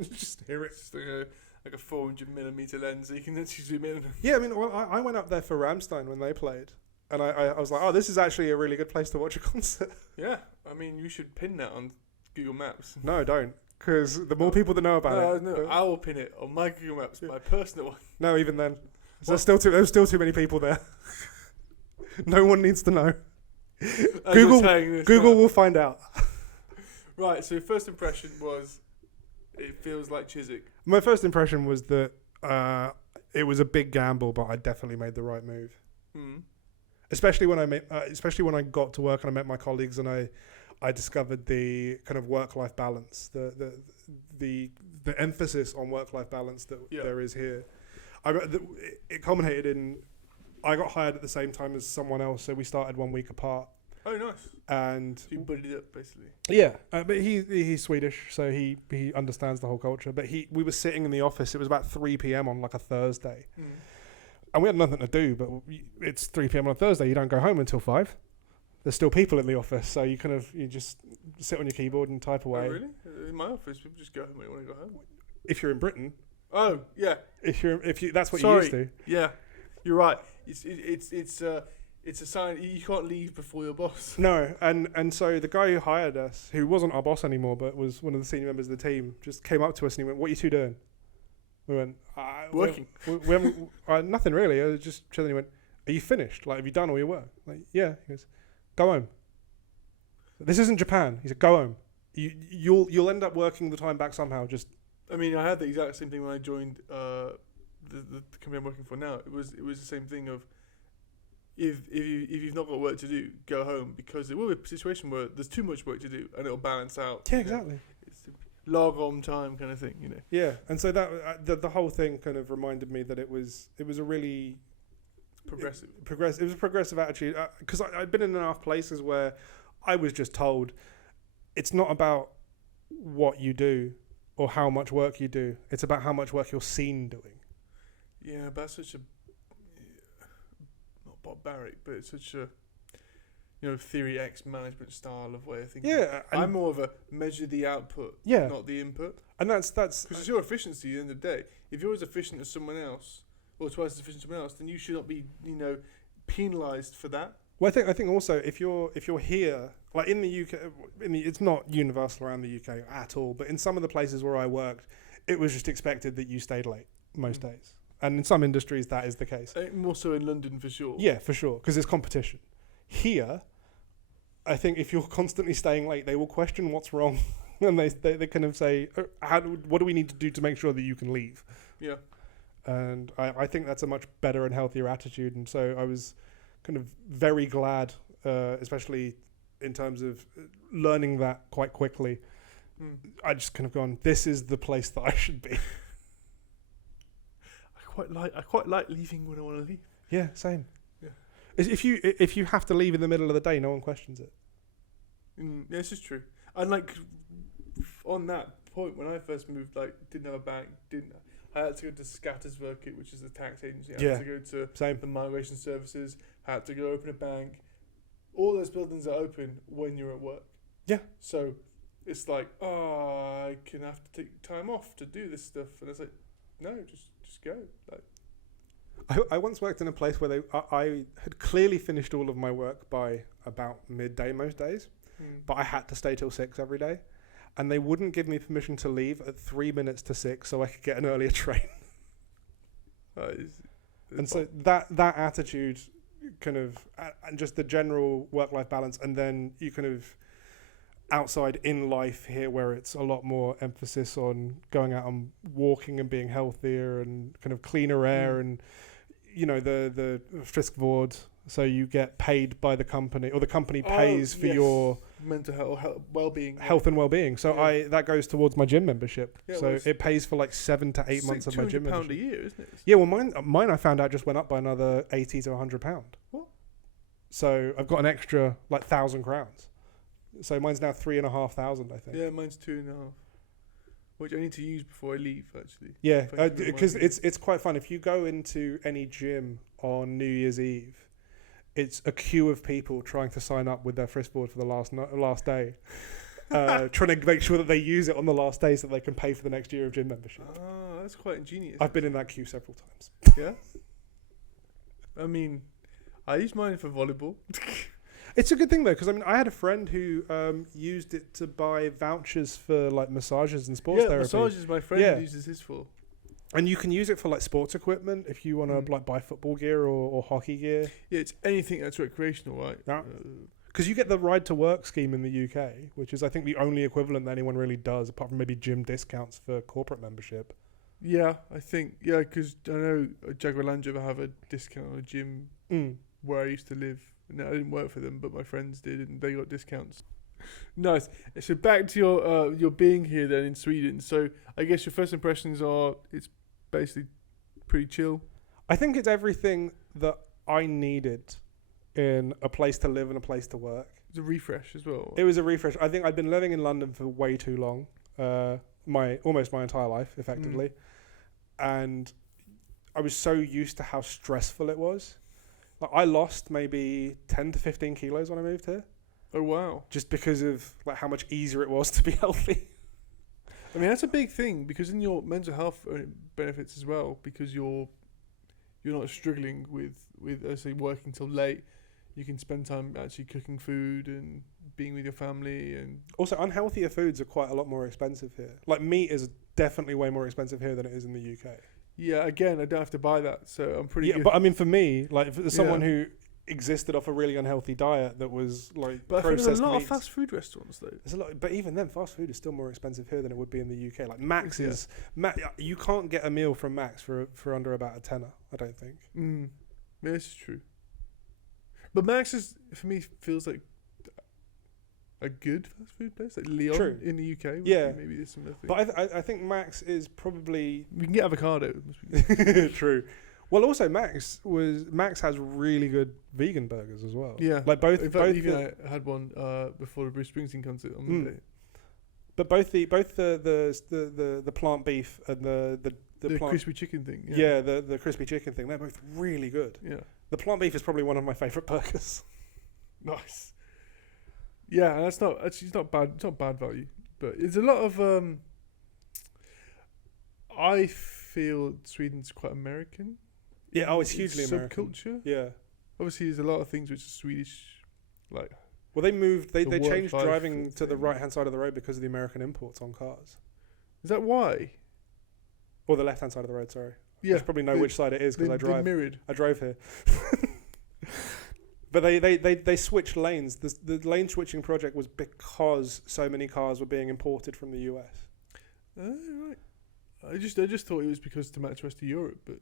Just hear it. Just like a 400mm lens, so you can actually zoom in. Yeah, I mean, well, I went up there for Rammstein when they played, and I was like, this is actually a really good place to watch a concert. Yeah, I mean, you should pin that on Google Maps. No, don't. Because the more people that know about it... No, I will pin it on my Google Maps, my personal one. No, even then. There's still too many people there. No one needs to know. Google will find out. Right, so your first impression was, it feels like Chiswick. My first impression was that it was a big gamble, but I definitely made the right move. Especially when I got to work and I met my colleagues, and I discovered the kind of work-life balance, the emphasis on work-life balance that there is here. It culminated in, I got hired at the same time as someone else, so we started 1 week apart. Oh, nice. And so you buddied up, basically. Yeah, but he's Swedish, so he understands the whole culture. But we were sitting in the office. It was about 3 p.m. on like a Thursday, and we had nothing to do. But it's 3 p.m. on a Thursday. You don't go home until 5. There's still people in the office, so you just sit on your keyboard and type away. Oh, really? In my office, people just go home when you want to go home. If you're in Britain. Oh, yeah. If you that's what you used to. Yeah, you're right. It's a sign you can't leave before your boss. No, and so the guy who hired us, who wasn't our boss anymore, but was one of the senior members of the team, just came up to us and he went, "What are you two doing?" We went, "Working." We haven't nothing really. I was just chilling. He went, "Are you finished? Like, have you done all your work?" Like, yeah. He goes, "Go home. This isn't Japan." He said, "Go home. You'll end up working the time back somehow." Just. I mean, I had the exact same thing when I joined the company I'm working for now. It was the same thing of, if you've not got work to do, go home, because there will be a situation where there's too much work to do and it'll balance out. Yeah, exactly. It's log on time kind of thing, Yeah, and so that the whole thing kind of reminded me that it was a really progressive. It was a progressive attitude, because I'd been in enough places where I was just told it's not about what you do or how much work you do. It's about how much work you're seen doing. Yeah, but that's such a barbaric, but it's such a theory X management style of way of thinking. Yeah, I'm more of a measure the output, not the input. And that's because it's your efficiency at the end of the day. If you're as efficient as someone else, or twice as efficient as someone else, then you should not be penalised for that. Well, I think also if you're here, like in the UK, it's not universal around the UK at all, but in some of the places where I worked, it was just expected that you stayed late most days. And in some industries, that is the case. More so in London, for sure. Yeah, for sure, because there's competition. Here, I think if you're constantly staying late, they will question what's wrong, and they kind of say, what do we need to do to make sure that you can leave? Yeah. And I think that's a much better and healthier attitude. And so I was kind of very glad, especially in terms of learning that quite quickly. I just kind of gone, this is the place that I should be. I quite like leaving when I want to leave. Yeah, same. Yeah. If you have to leave in the middle of the day, no one questions it. Yeah, this is true. And like on that point, when I first moved, like didn't have a bag, I had to go to Skatteverket, which is the tax agency. I Yeah. had to go to Same. the migration services. I had to go open a bank. All those buildings are open when you're at work. Yeah. So it's like, oh, I can have to take time off to do this stuff, and it's like, no, just go. Like, I once worked in a place where I had clearly finished all of my work by about midday most days, but I had to stay till 6 every day, and they wouldn't give me permission to leave at 3 minutes to 6 so I could get an earlier train. And so that attitude kind of, and just the general work-life balance, and then you kind of outside in life here where it's a lot more emphasis on going out and walking and being healthier and kind of cleaner air and, you know, the friskvård, so you get paid by the company, or the company pays for your mental health, well-being, health and well-being. So that goes towards my gym membership. Yeah, so it pays for like 7 to 8 months of my gym membership. £200 a year, isn't it? Yeah, well, mine I found out just went up by another £80 to £100. What? So I've got an extra like £1,000. So mine's now 3,500, I think. Yeah, mine's 2.5, which I need to use before I leave. Actually. Yeah, because it's quite fun. If you go into any gym on New Year's Eve, it's a queue of people trying to sign up with their friskvård for the last day, trying to make sure that they use it on the last day so that they can pay for the next year of gym membership. Oh, that's quite ingenious. I've been in that queue several times. Yeah. I mean, I use mine for volleyball. It's a good thing though, because I mean, I had a friend who used it to buy vouchers for like massages and sports therapy. Yeah, massages my friend uses his for. And you can use it for like sports equipment if you want to like buy football gear or hockey gear. Yeah, it's anything that's recreational, right? Yeah. Because you get the ride to work scheme in the UK, which is I think the only equivalent that anyone really does, apart from maybe gym discounts for corporate membership. Yeah, I think because I know Jaguar Land Rover have a discount on a gym where I used to live. No, I didn't work for them, but my friends did, and they got discounts. Nice. So back to your being here then in Sweden. So I guess your first impressions are it's basically pretty chill. I think it's everything that I needed in a place to live and a place to work. It's a refresh as well. It was a refresh. I think I'd been living in London for way too long, almost my entire life, effectively, and I was so used to how stressful it was. Like I lost maybe 10 to 15 kilos when I moved here. Oh wow! Just because of like how much easier it was to be healthy. I mean that's a big thing because in your mental health benefits as well, because you're not struggling with say working till late. You can spend time actually cooking food and being with your family, and also unhealthier foods are quite a lot more expensive here. Like meat is definitely way more expensive here than it is in the UK. Yeah, again, I don't have to buy that, so I'm pretty good. But I mean, for me, like for someone who existed off a really unhealthy diet that was like but processed there's a lot meats. of fast food restaurants though. There's a lot, but even then, fast food is still more expensive here than it would be in the UK. Like Max is, you can't get a meal from Max for under about a tenner. I don't think. Yeah, this is true. But Max is for me feels like a good fast food place, like Leon in the UK. Yeah, maybe there's some other thing. But I think Max is probably we can get avocado. True. Well, also Max has really good vegan burgers as well. Yeah, like both. In fact, even I had one before the Bruce Springsteen concert on Monday. But both the plant beef and the crispy chicken thing. Yeah, the crispy chicken thing. They're both really good. Yeah, the plant beef is probably one of my favourite burgers. Nice. Yeah, and it's not bad. It's not bad value, but it's a lot of. I feel Sweden's quite American. Yeah, it's hugely American. Subculture. Yeah, obviously there's a lot of things which are Swedish, like. Well, they moved. They changed work-life driving to the right-hand side of the road because of the American imports on cars. Is that why? Or the left-hand side of the road. Sorry. Yeah, I probably know which side it is because I drive. Mirrored. I drove here. But they switched lanes. The lane switching project was because so many cars were being imported from the US. Right. I just thought it was because to match the rest of Europe, but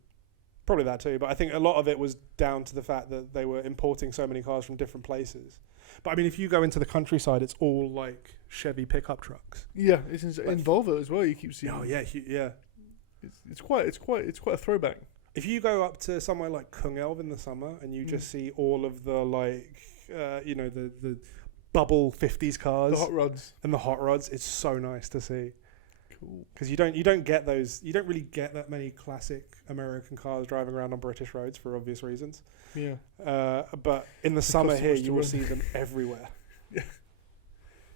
probably that too. But I think a lot of it was down to the fact that they were importing so many cars from different places. But I mean, if you go into the countryside, it's all like Chevy pickup trucks. Yeah, it's in Volvo as well. You keep seeing. Oh yeah, yeah. It's quite a throwback. If you go up to somewhere like Kungälv in the summer and you just see all of the the bubble 50s cars, the hot rods, it's so nice to see. Cool. Because you don't get those. You don't really get that many classic American cars driving around on British roads for obvious reasons. Yeah. But in the summer cost so here, much to you will run. see them everywhere.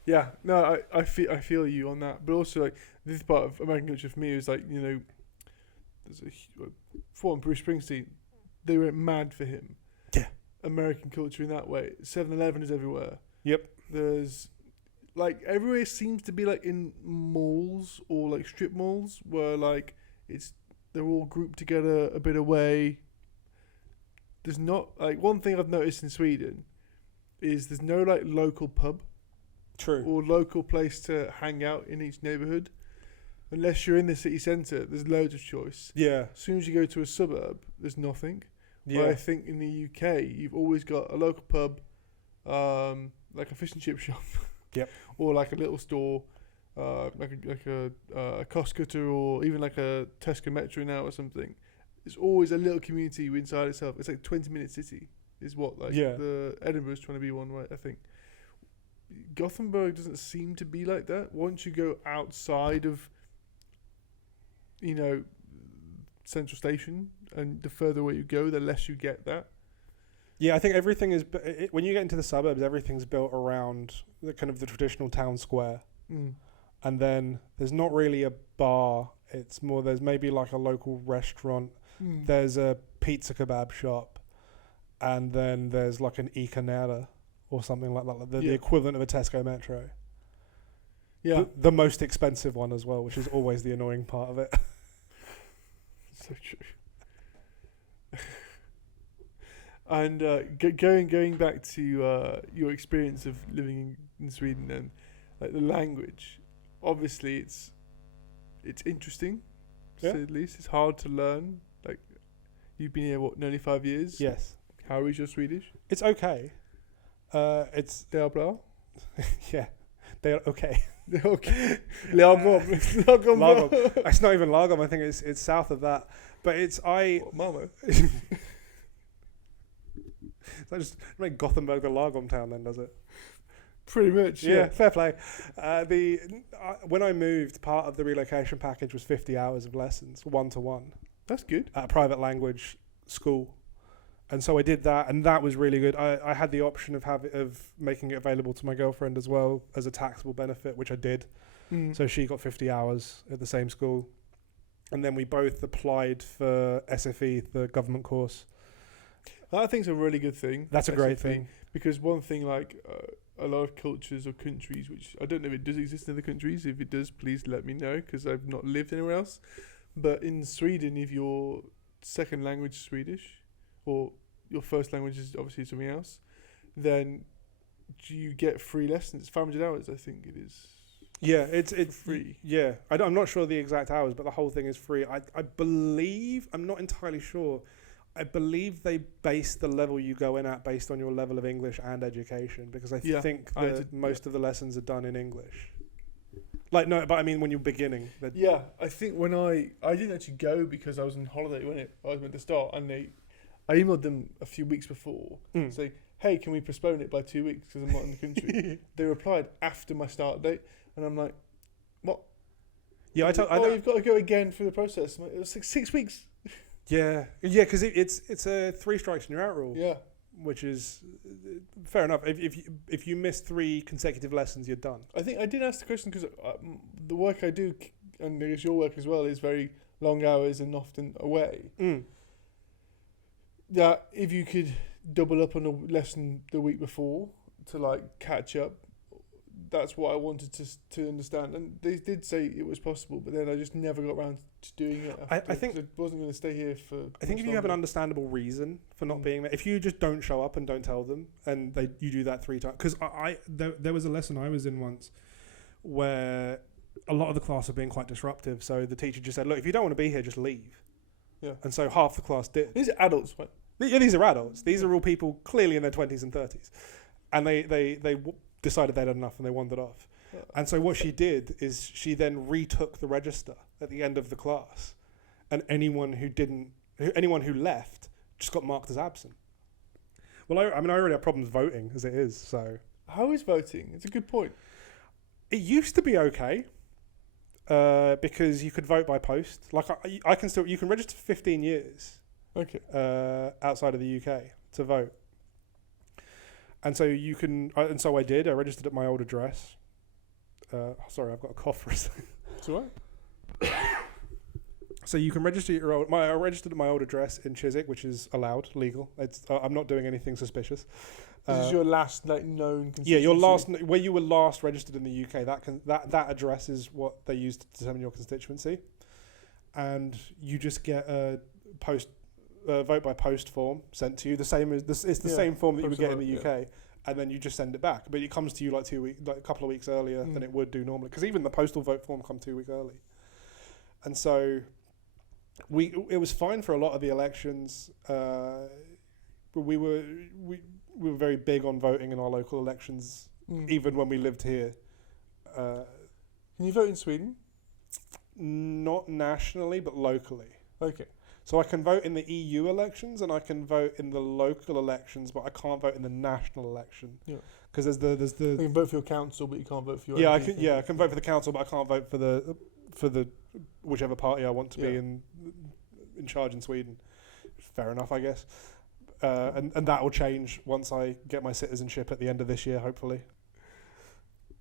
Yeah. No, I feel you on that. But also, like, this part of American culture for me is like, there's for Bruce Springsteen, they went mad for him. Yeah. American culture in that way. 7-Eleven is everywhere. Yep. There's like everywhere seems to be like in malls or like strip malls where like they're all grouped together a bit away. There's not like one thing I've noticed in Sweden is there's no like local pub True. or local place to hang out in each neighborhood. Unless you're in the city centre, there's loads of choice. Yeah. As soon as you go to a suburb, there's nothing. Yeah. But I think in the UK, you've always got a local pub, like a fish and chip shop. Yep. Or like a little store, like a cost cutter, or even like a Tesco Metro now or something. It's always a little community inside itself. It's like 20-minute city is what the Edinburgh's trying to be one, right? I think Gothenburg doesn't seem to be like that. Once you go outside of, Central Station, and the further away you go, the less you get that. Yeah, I think everything is when you get into the suburbs, everything's built around the kind of the traditional town square, and then there's not really a bar. It's more there's maybe like a local restaurant. There's a pizza kebab shop, and then there's like an Icanera or something like that, like the equivalent of a Tesco Metro. Yeah, the most expensive one as well, which is always the annoying part of it. So true. And going back to your experience of living in Sweden and like the language, obviously it's interesting, to say the least. It's hard to learn. Like you've been here nearly 5 years. Yes. How is your Swedish? It's okay. It's Det är bra. yeah. They're okay. Okay. Lagom. Lagom. It's not even lagom. I think it's south of that. But it's Malmö. That just make Gothenburg the lagom town then, does it? Pretty much. Yeah. Fair play. When I moved, part of the relocation package was 50 hours of lessons, 1-to-1. That's good. At a private language school. And so I did that, and that was really good. I had the option of making it available to my girlfriend as well as a taxable benefit, which I did. So she got 50 hours at the same school. And then we both applied for SFE, the government course. I think it's a really good thing. That's a great SFE, thing. Because one thing, like a lot of cultures or countries, which I don't know if it does exist in other countries. If it does, please let me know, because I've not lived anywhere else. But in Sweden, if your second language is Swedish, or your first language is obviously something else, then you get free lessons. 500 hours, I think it is. Yeah, it's free. Yeah, I'm not sure the exact hours, but the whole thing is free. I believe, I'm not entirely sure, I believe they base the level you go in at based on your level of English and education, because I think that most of the lessons are done in English. Like, no, but I mean when you're beginning. Yeah, I think when I didn't actually go because I was on holiday when I was meant to start, and I emailed them a few weeks before, saying, hey, can we postpone it by 2 weeks because I'm not in the country? They replied after my start date, and I'm like, what? Yeah, you've got to go again through the process. It was like 6 weeks. Yeah, because it's a 3 strikes and you're out rule. Yeah, which is fair enough. If you miss 3 consecutive lessons, you're done. I think I did ask the question because the work I do, and I guess your work as well, is very long hours and often away. Yeah, if you could double up on a lesson the week before to like catch up, that's what I wanted to understand. And they did say it was possible, but then I just never got around to doing it. I think I wasn't going to stay here for. I think if you have an understandable reason for not being there, if you just don't show up and don't tell them, and you do that 3 times, because there was a lesson I was in once where a lot of the class were being quite disruptive. So the teacher just said, "Look, if you don't want to be here, just leave." Yeah. And so half the class did. These are adults, right? Yeah, these are adults. These are all people clearly in their 20s and 30s, and they decided they'd had enough and they wandered off. And so what she did is she then retook the register at the end of the class, and anyone who left just got marked as absent. Well, I already have problems voting as it is. So how is voting? It's a good point. It used to be okay. because you could vote by post. Like I can still, you can register for 15 years. Okay. Outside of the UK to vote, and so you can. And so I did. I registered at my old address. Sorry, I've got a cough for a second. It's alright. So you can register your old. I registered at my old address in Chiswick, which is allowed, legal. It's. I'm not doing anything suspicious. This is your last known constituency? Yeah, your last where you were last registered in the UK. That address is what they use to determine your constituency, and you just get a vote by post form sent to you. The same as this. It's the same form that you would get in the UK, and then you just send it back. But it comes to you like a couple of weeks earlier than it would do normally, because even the postal vote form come 2 weeks early. And so it was fine for a lot of the elections. We were very big on voting in our local elections, even when we lived here. Can you vote in Sweden? Not nationally, but locally. Okay. So I can vote in the EU elections and I can vote in the local elections, but I can't vote in the national election. Yeah. Because there's the. You can vote for your council, but you can't vote for your. Yeah, I can vote for the council, but I can't vote for the whichever party I want to be in charge in Sweden. Fair enough, I guess. And that will change once I get my citizenship at the end of this year, hopefully.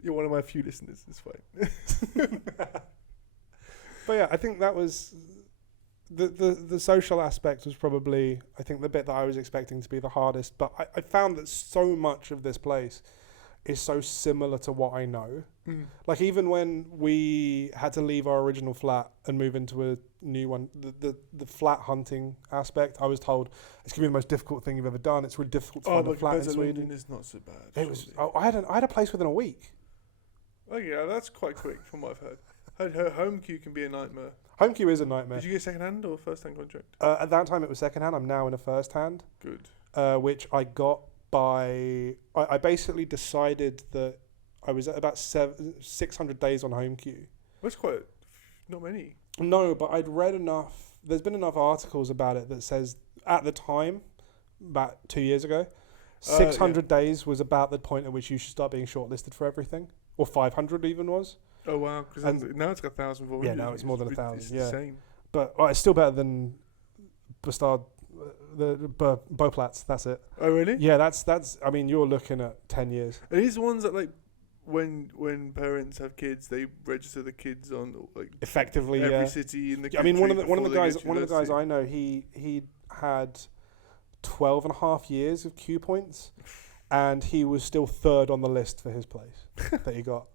You're one of my few listeners. It's fine. But yeah, I think that was. The social aspect was probably, I think, the bit that I was expecting to be the hardest. But I found that so much of this place is so similar to what I know. Like, even when we had to leave our original flat and move into a new one, the flat hunting aspect, I was told it's going to be the most difficult thing you've ever done. It's really difficult to find a flat in Sweden. London is not so bad. It was. I had a place within a week. Oh yeah, that's quite quick from what I've heard. Her home queue can be a nightmare. Home queue is a nightmare. Did you get second-hand or first-hand contract? At that time, it was second-hand. I'm now in a first-hand. Good. Which I got by... I basically decided that I was at about 600 days on home queue. That's quite... not many. No, but I'd read enough... There's been enough articles about it that says, at the time, about 2 years ago, 600 days was about the point at which you should start being shortlisted for everything. Or 500 even was. Oh wow! Because now it's got 1,000. Yeah, now it's more than 1,000. It's insane. But it's still better than Bastard, the Boplatz. That's it. Oh really? Yeah, that's. I mean, you're looking at 10 years. Are these ones that, like, when parents have kids, they register the kids on, like, effectively every city in the country? I mean, one of the guys I know, he had 12 and a half years of queue points, and he was still third on the list for his place that he got.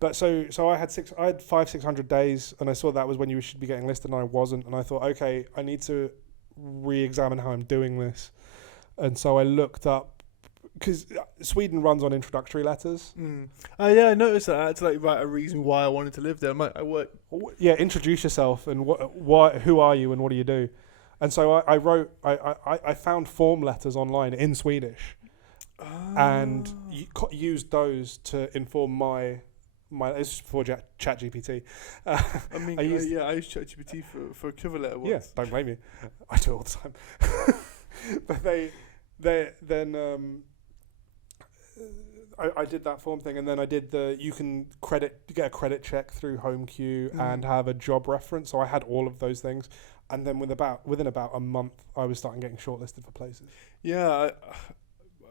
But so I had 600 days, and I saw that was when you should be getting listed, and I wasn't. And I thought, okay, I need to re-examine how I'm doing this. And so I looked up, because Sweden runs on introductory letters. Oh yeah, I noticed that. I had to, like, write a reason why I wanted to live there. I work. Yeah, introduce yourself and who are you and what do you do. And so I wrote. I found form letters online in Swedish, and used those to inform my. It's before ChatGPT. I use ChatGPT for a cover letter once. Yeah, don't blame me. I do it all the time. But I did that form thing, and then I did you can get a credit check through home queue and have a job reference. So I had all of those things, and then within about a month, I was starting getting shortlisted for places. Yeah.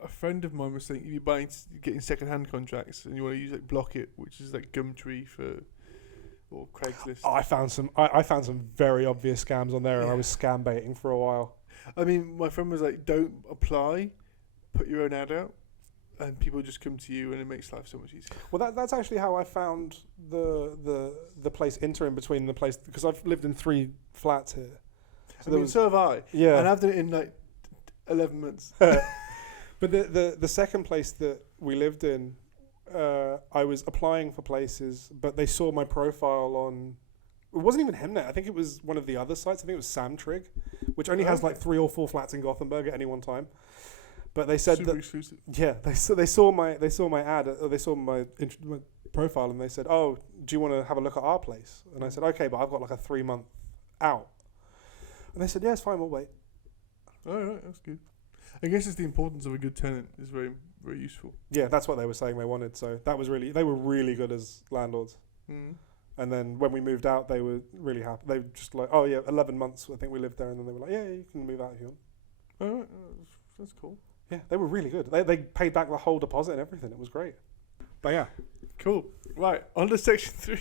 A friend of mine was saying if you're getting second-hand contracts and you want to use, like, Block-it, which is like Gumtree or Craigslist. I found some very obvious scams on there, and I was scam baiting for a while. I mean, my friend was like, "Don't apply, put your own ad out, and people just come to you, and it makes life so much easier." Well, that's actually how I found the place interim between the place, because I've lived in 3 flats here. So have I. Yeah, and I've done it in like 11 months. But the second place that we lived in, I was applying for places, but they saw my profile on... It wasn't even Hemnet. I think it was one of the other sites. I think it was Samtrig, which only has like 3 or 4 flats in Gothenburg at any one time. But they said super exclusive. Yeah, they saw my ad, or they saw my profile, and they said, "Oh, do you want to have a look at our place?" And I said, "Okay, but I've got like a 3-month out." And they said, "Yeah, it's fine. We'll wait." All right, that's good. I guess it's the importance of a good tenant is very, very useful. Yeah, that's what they were saying they wanted. So that was they were really good as landlords. And then when we moved out, they were really happy. They were just like, oh yeah, 11 months. I think we lived there, and then they were like, yeah, you can move out if you want. All right, that's cool. Yeah, they were really good. They paid back the whole deposit and everything. It was great. But yeah, Cool. Right, on to section 3.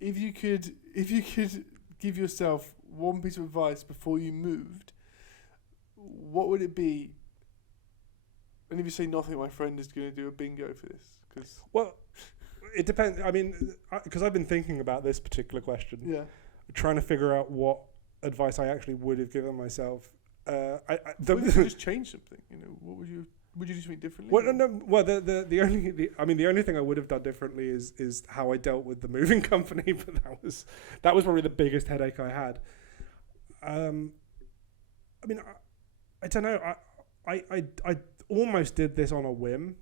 If you could give yourself one piece of advice before you moved, what would it be? And if you say nothing, my friend is going to do a bingo for this. well, it depends. I mean, because I've been thinking about this particular question, Yeah. trying to figure out what advice I actually would have given myself. What if you just change something? You know, what would you do something differently? Well, no. Well, the only thing I would have done differently is how I dealt with the moving company. But that was probably the biggest headache I had. I mean, I don't know. I almost did this on a whim.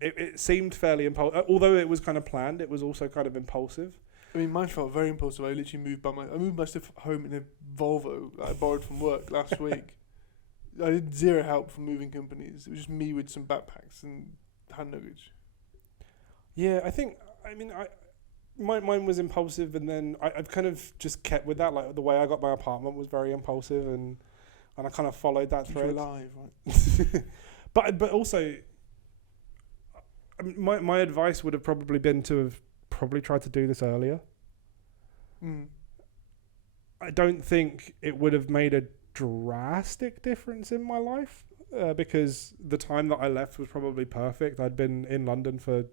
It seemed fairly impulsive, although it was kind of planned. It was also kind of impulsive. I mean, mine felt very impulsive. I literally moved my stuff home in a Volvo that I borrowed from work last week. I had zero help from moving companies. It was just me with some backpacks and hand luggage. Yeah, mine was impulsive, and then I've kind of just kept with that. Like the way I got my apartment was very impulsive, and I kind of followed that thread. You're alive, right? but also, I mean, my advice would have probably been to have probably tried to do this earlier. I don't think it would have made a drastic difference in my life because the time that I left was probably perfect. I'd been in London for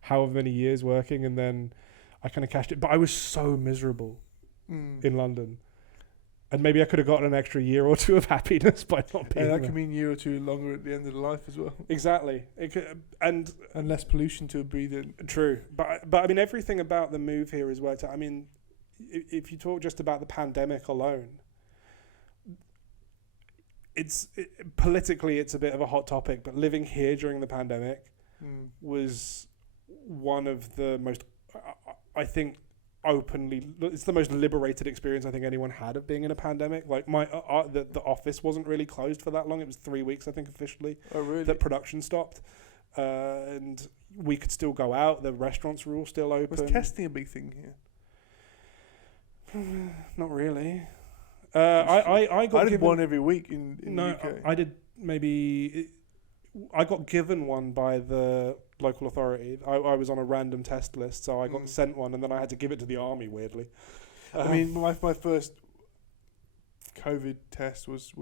however many years working, and then I kind of cashed it. But I was so miserable in London, and maybe I could have gotten an extra year or two of happiness by not being. Yeah, that there. could mean a year or two longer at the end of the life as well. Exactly. It could, and less pollution to breathe in. True, but I mean everything about the move here is worked out. I mean, if you talk just about the pandemic alone, politically it's a bit of a hot topic, but living here during the pandemic was one of the most, I think, it's the most liberated experience I think anyone had of being in a pandemic. Like the office wasn't really closed for that long. It was 3 weeks, I think, officially. Oh, really? That production stopped, and we could still go out. The restaurants were all still open. Was testing a big thing here? Not really. I did one every week in the UK. I did maybe. I got given one by the local authority. I was on a random test list, so I got sent one, and then I had to give it to the army. Weirdly, I mean, my first COVID test was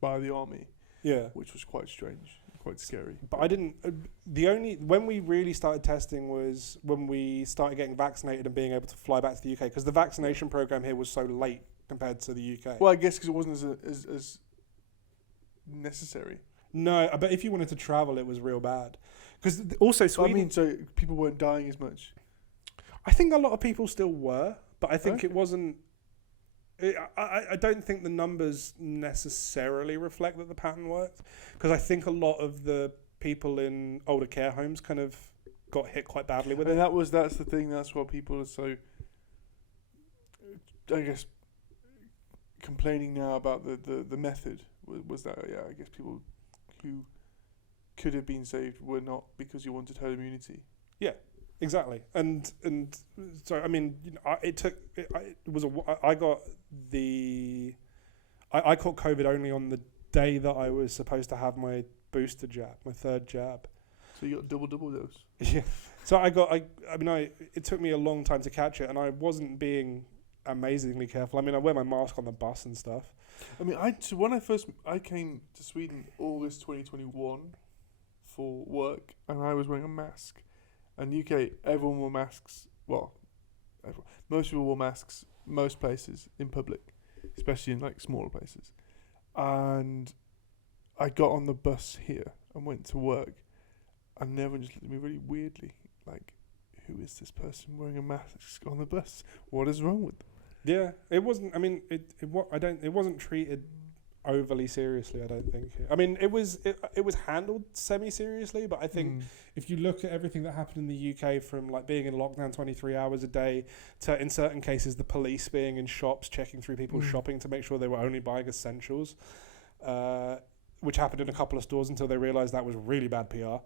by the army. Yeah, which was quite strange, quite scary. But I didn't. When we really started testing was when we started getting vaccinated and being able to fly back to the UK, because the vaccination program here was so late compared to the UK. Well, I guess because it wasn't as necessary. No, but if you wanted to travel, it was real bad. Because also Sweden. So people weren't dying as much. I think a lot of people still were, but I think it wasn't. I don't think the numbers necessarily reflect that the pattern worked, because I think a lot of the people in older care homes kind of got hit quite badly with it. That's the thing. That's why people are so, I guess, complaining now about the method. Was that I guess people who could have been saved were not, because you wanted herd immunity. Yeah, exactly. And so I mean, I caught COVID only on the day that I was supposed to have my booster jab, my third jab. So you got double dose. Yeah. So it took me a long time to catch it, and I wasn't being amazingly careful. I mean, I wear my mask on the bus and stuff. I mean, when I came to Sweden August 2021 for work, and I was wearing a mask. And UK, everyone wore masks. Well, most people wore masks most places in public, especially in like smaller places. And I got on the bus here and went to work, and everyone just looked at me really weirdly, like, who is this person wearing a mask on the bus? What is wrong with them? Yeah, it wasn't. I mean, it wasn't treated overly seriously, I don't think. I mean, it was handled semi-seriously, but I think if you look at everything that happened in the UK, from like being in lockdown 23 hours a day to, in certain cases, the police being in shops checking through people's shopping to make sure they were only buying essentials, which happened in a couple of stores until they realised that was really bad PR.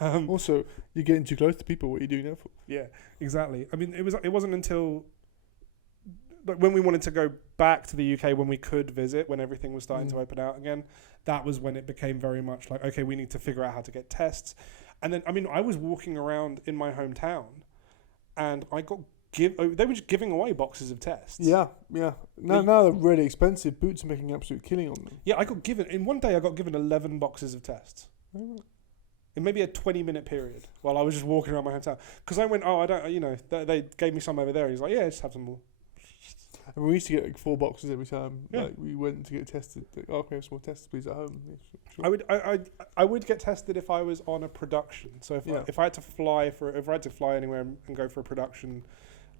Also, you're getting too close to people. What are you doing that for? Yeah, exactly. I mean, it wasn't until when we wanted to go back to the UK, when we could visit, when everything was starting to open out again, that was when it became very much like, okay, we need to figure out how to get tests. And then, I mean, I was walking around in my hometown, and I got they were just giving away boxes of tests. Yeah. Now they're really expensive. Boots are making an absolute killing on them. Yeah, in one day I got given 11 boxes of tests. In maybe a 20-minute period while I was just walking around my hometown. Because I went, they gave me some over there. He's like, yeah, just have some more. And we used to get like 4 boxes every time. Yeah. Like we went to get tested. Like, can we have some more tests, please, at home? Yeah, sure. I would get tested if I was on a production. So if I had to fly anywhere and go for a production,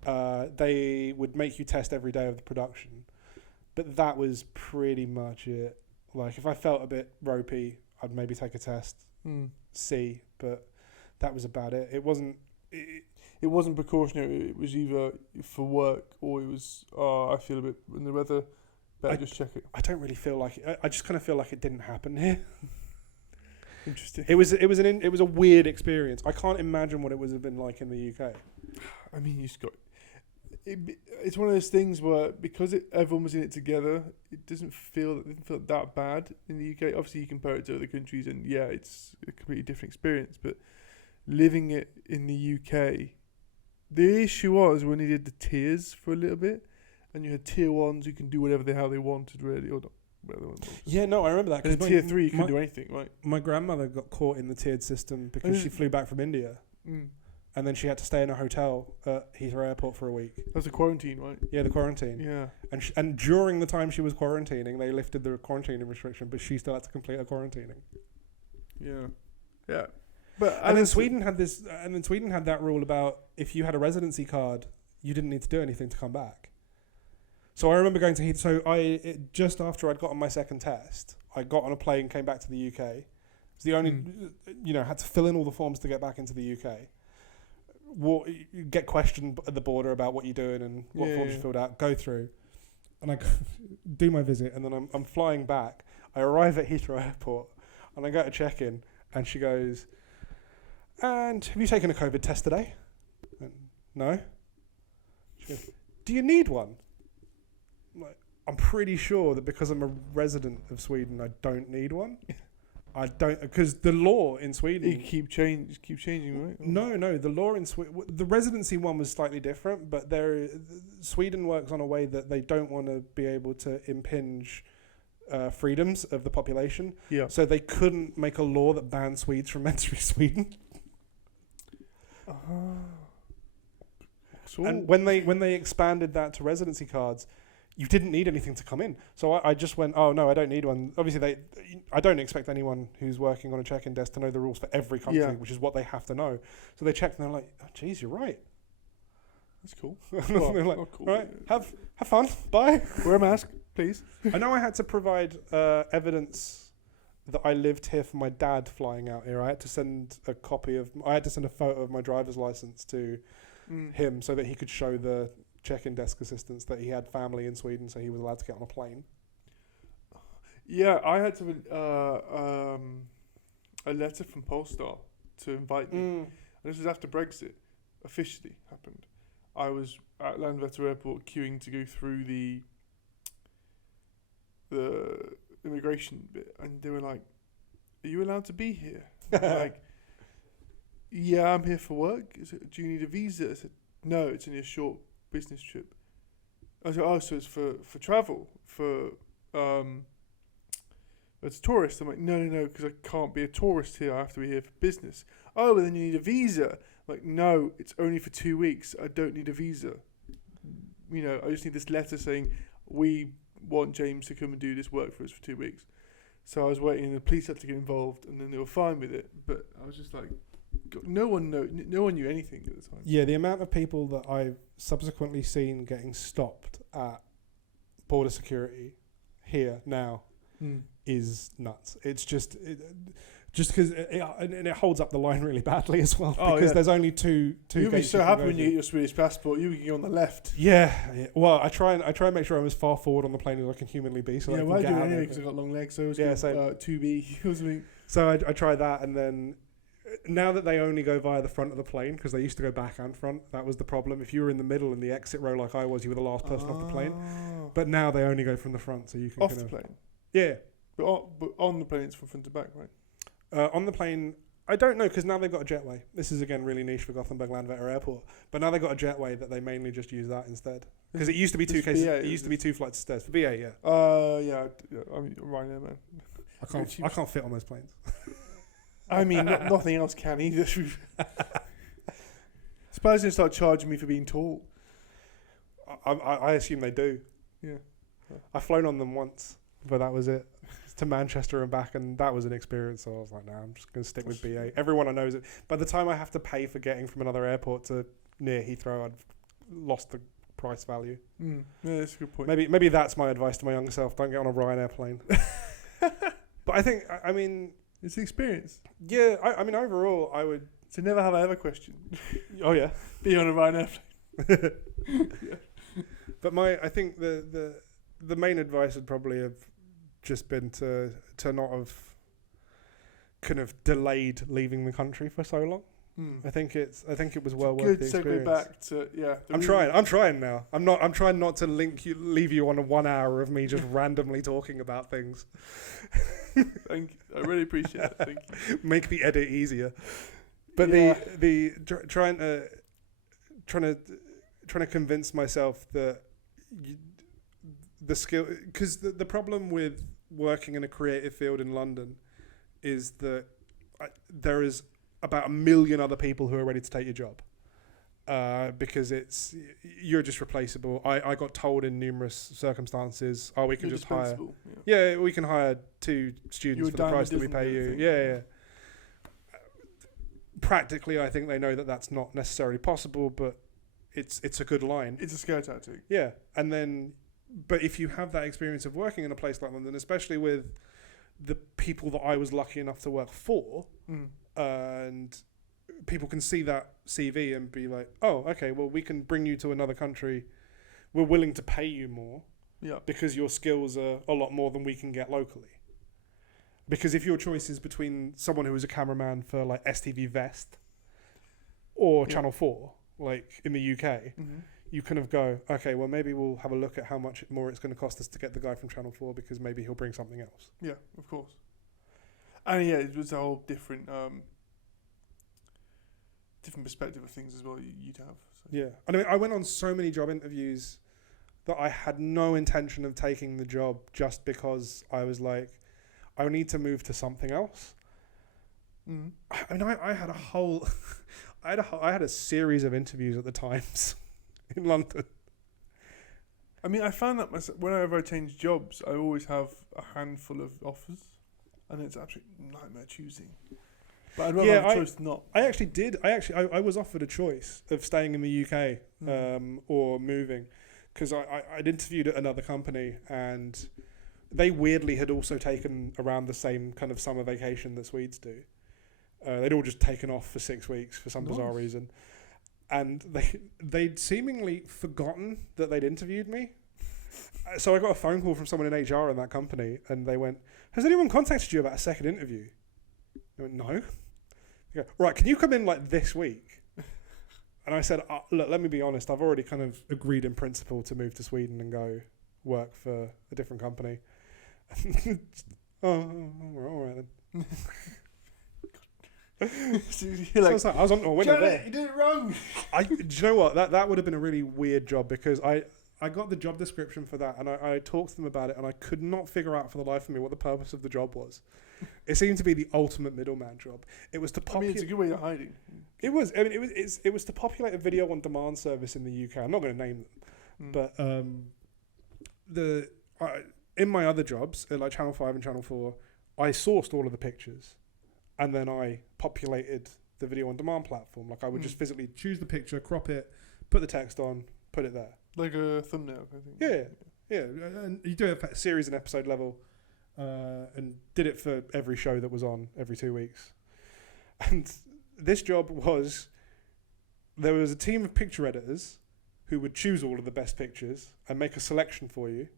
they would make you test every day of the production. But that was pretty much it. Like if I felt a bit ropey, I'd maybe take a test, see, but that was about it. It wasn't precautionary. It was either for work or it was, I feel a bit in the weather, better just check it. I don't really feel like it. I just kind of feel like it didn't happen here. Interesting. It was a weird experience. I can't imagine what it would have been like in the UK. I mean, you just got. It's one of those things where because everyone was in it together, it didn't feel that bad in the UK. Obviously, you compare it to other countries, and yeah, it's a completely different experience. But living it in the UK, the issue was we needed the tiers for a little bit, and you had tier 1s who can do whatever how they wanted, really, or not. Yeah, no, I remember that. And tier 3, you couldn't do anything, right? My grandmother got caught in the tiered system because she flew back from India. And then she had to stay in a hotel at Heathrow Airport for a week. That's a quarantine, right? Yeah, the quarantine. Yeah. And during the time she was quarantining, they lifted the quarantining restriction, but she still had to complete her quarantining. Yeah. Yeah. And then Sweden had that rule about if you had a residency card, you didn't need to do anything to come back. So I remember going to Heathrow. Just after I'd gotten my second test, I got on a plane, came back to the UK. It's the only, had to fill in all the forms to get back into the UK. You get questioned at the border about what you're doing and what forms you filled out. Go through, and I do my visit, and then I'm flying back. I arrive at Heathrow Airport, and I go to check in, and she goes, "And have you taken a COVID test today?" No. She goes, "Do you need one?" I'm pretty sure that because I'm a resident of Sweden, I don't need one. I don't, because the law in Sweden... You keep changing, right? No, the law in Sweden... The residency one was slightly different, but Sweden works on a way that they don't want to be able to impinge freedoms of the population. Yeah. So they couldn't make a law that banned Swedes from entering Sweden. And when they expanded that to residency cards... You didn't need anything to come in. So I just went, oh, no, I don't need one. Obviously, I don't expect anyone who's working on a check-in desk to know the rules for every country, which is what they have to know. So they checked and they're like, oh, geez, you're right. That's cool. They're like, cool. All right, have fun. Bye. Wear a mask, please. I know I had to provide evidence that I lived here for my dad flying out here. I had to send a photo of my driver's license to him so that he could show the check-in desk assistants that he had family in Sweden, so he was allowed to get on a plane. Yeah, I had to a letter from Polestar to invite me. And this was after Brexit officially happened. I was at Landvetter Airport queuing to go through the immigration bit, and they were like, "Are you allowed to be here?" Like, "Yeah, I'm here for work." "Do you need a visa?" I said, "No, it's only a short business trip." I was like, "Oh, so it's for travel, it's tourist." I'm like, no, because I can't be a tourist here. I have to be here for business." "Oh, well, then you need a visa." I'm like, "No, it's only for 2 weeks. I don't need a visa. I just need this letter saying we want James to come and do this work for us for 2 weeks." So I was waiting, and the police had to get involved, and then they were fine with it. But I was just like, no one knew anything at the time. Yeah, the amount of people that I've subsequently seen getting stopped at border security here now is nuts. It's just Just because it holds up the line really badly as well. Oh, because yeah. there's only two. You'll be gates so you can happy go when you through. get your Swedish passport. You can go on the left. Yeah. Well, I try and make sure I'm as far forward on the plane as I can humanly be. So Yeah, I well, I can do get it out anyway there. because I've got long legs. So I was Yeah, going same. 2B or something. So I try that, and then now that they only go via the front of the plane, because they used to go back and front, that was the problem. If you were in the middle in the exit row like I was, you were the last person off the plane. But now they only go from the front, so you can Off the plane? Yeah. But on the plane, it's from front to back, right? On the plane, I don't know, because now they've got a jetway. This is, again, really niche for Gothenburg Landvetter Airport. But now they've got a jetway that they mainly just use that instead. Because it used to be two cases. BA, It used to be 2 flights of stairs. For BA, yeah. Yeah, I'm Ryanair, man. I can't fit on those planes. I mean, nothing else can either. Suppose they start charging me for being tall. I assume they do. Yeah. I've flown on them once, but that was it. To Manchester and back, and that was an experience. So I was like, nah, I'm just going to stick with BA. Everyone I know is it. By the time I have to pay for getting from another airport to near Heathrow, I'd lost the price value. Yeah, that's a good point. Maybe that's my advice to my younger self. Don't get on a Ryanair plane. But I think, I mean... It's the experience. Yeah, I mean, overall, I would... So never have I ever questioned. Oh, yeah. Be on a Ryanair plane. Yeah. But I think the main advice would probably have just been to not have kind of delayed leaving the country for so long. I think it was well worth the experience. Good segue back to I'm trying now. I'm trying not to leave you on a 1 hour of me just randomly talking about things. Thank you. I really appreciate it. Thank you. Make the edit easier. But trying to convince myself that the skill, because the problem with working in a creative field in London is that there is about 1 million other people who are ready to take your job, because you're just replaceable. I got told in numerous circumstances, we can just hire. Yeah, we can hire 2 students for the price that we pay you. Yeah. Practically, I think they know that that's not necessarily possible, but it's a good line. It's a scare tactic. Yeah, and then, but if you have that experience of working in a place like London, especially with the people that I was lucky enough to work for, and people can see that CV and be like, oh, okay, well, we can bring you to another country. We're willing to pay you more because your skills are a lot more than we can get locally. Because if your choice is between someone who is a cameraman for like STV Vest or Channel 4, like in the UK, you kind of go, okay, well, maybe we'll have a look at how much more it's going to cost us to get the guy from Channel 4 because maybe he'll bring something else. Yeah, of course. And yeah, it was a whole different perspective of things as well you'd have. So. Yeah. I mean, I went on so many job interviews that I had no intention of taking the job just because I was like, I need to move to something else. I mean, I had a whole... I had a series of interviews at the Times in London. I mean, I found that whenever I change jobs, I always have a handful of offers, and it's absolutely nightmare choosing. But I'd rather have a choice not. I was offered a choice of staying in the UK or moving, because I'd interviewed at another company, and they weirdly had also taken around the same kind of summer vacation that Swedes do. They'd all just taken off for 6 weeks for some bizarre reason. And they'd seemingly forgotten that they'd interviewed me. So I got a phone call from someone in HR in that company, and they went, has anyone contacted you about a second interview? I went, no. They go, right, can you come in like this week? And I said, look, let me be honest, I've already kind of agreed in principle to move to Sweden and go work for a different company. All right then. So you're like, I was on a winner there. You did it wrong. Do you know what? That would have been a really weird job, because I got the job description for that, and I talked to them about it, and I could not figure out for the life of me what the purpose of the job was. It seemed to be the ultimate middleman job. It was to populate. I mean, it's a good way of hiding. It was. I mean, it was to populate a video on demand service in the UK. I'm not going to name them, but in my other jobs, at like Channel 5 and Channel 4, I sourced all of the pictures, and then I populated the video on demand platform. Like I would just physically choose the picture, crop it, put the text on, put it there. Like a thumbnail, I think. Yeah. And you do it at series and episode level, and did it for every show that was on every 2 weeks. And this job was, there was a team of picture editors who would choose all of the best pictures and make a selection for you.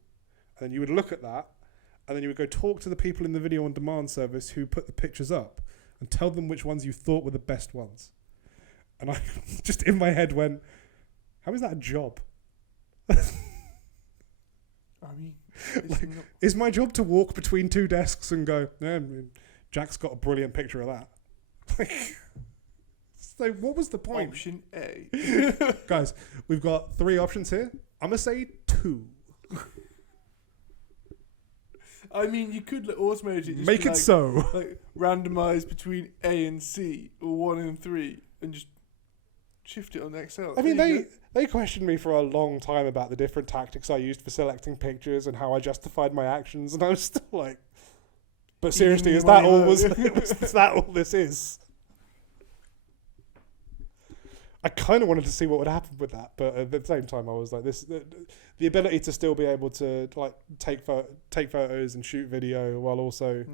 And then you would look at that, and then you would go talk to the people in the video on demand service who put the pictures up and tell them which ones you thought were the best ones. And I just in my head went, how is that a job? I mean, is my job to walk between two desks and go, yeah, Jack's got a brilliant picture of that? Like, so what was the point? Option A. Guys, we've got 3 options here. I'm going to say 2. I mean, you could automate it. Just Make it like, so. Like randomize between A and C, or 1 and 3, and just shift it on Excel. I mean, they questioned me for a long time about the different tactics I used for selecting pictures and how I justified my actions, and I was still like, but seriously, is that all? Is that all this is? I kind of wanted to see what would happen with that, but at the same time, I was like, the ability to still be able to like take photos and shoot video while also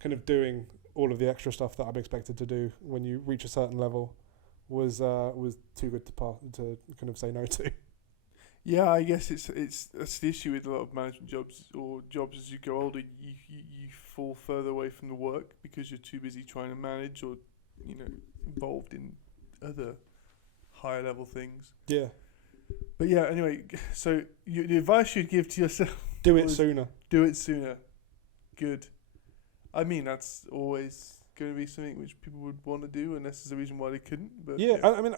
kind of doing all of the extra stuff that I'm expected to do when you reach a certain level was too good to kind of say no to. Yeah, I guess that's the issue with a lot of management jobs or jobs as you go older. You fall further away from the work because you're too busy trying to manage or involved in other higher level things. Yeah. But yeah, anyway, so the advice you'd give to yourself: do it sooner. Do it sooner. Good. I mean, that's always going to be something which people would want to do unless there's a reason why they couldn't. But yeah. I mean,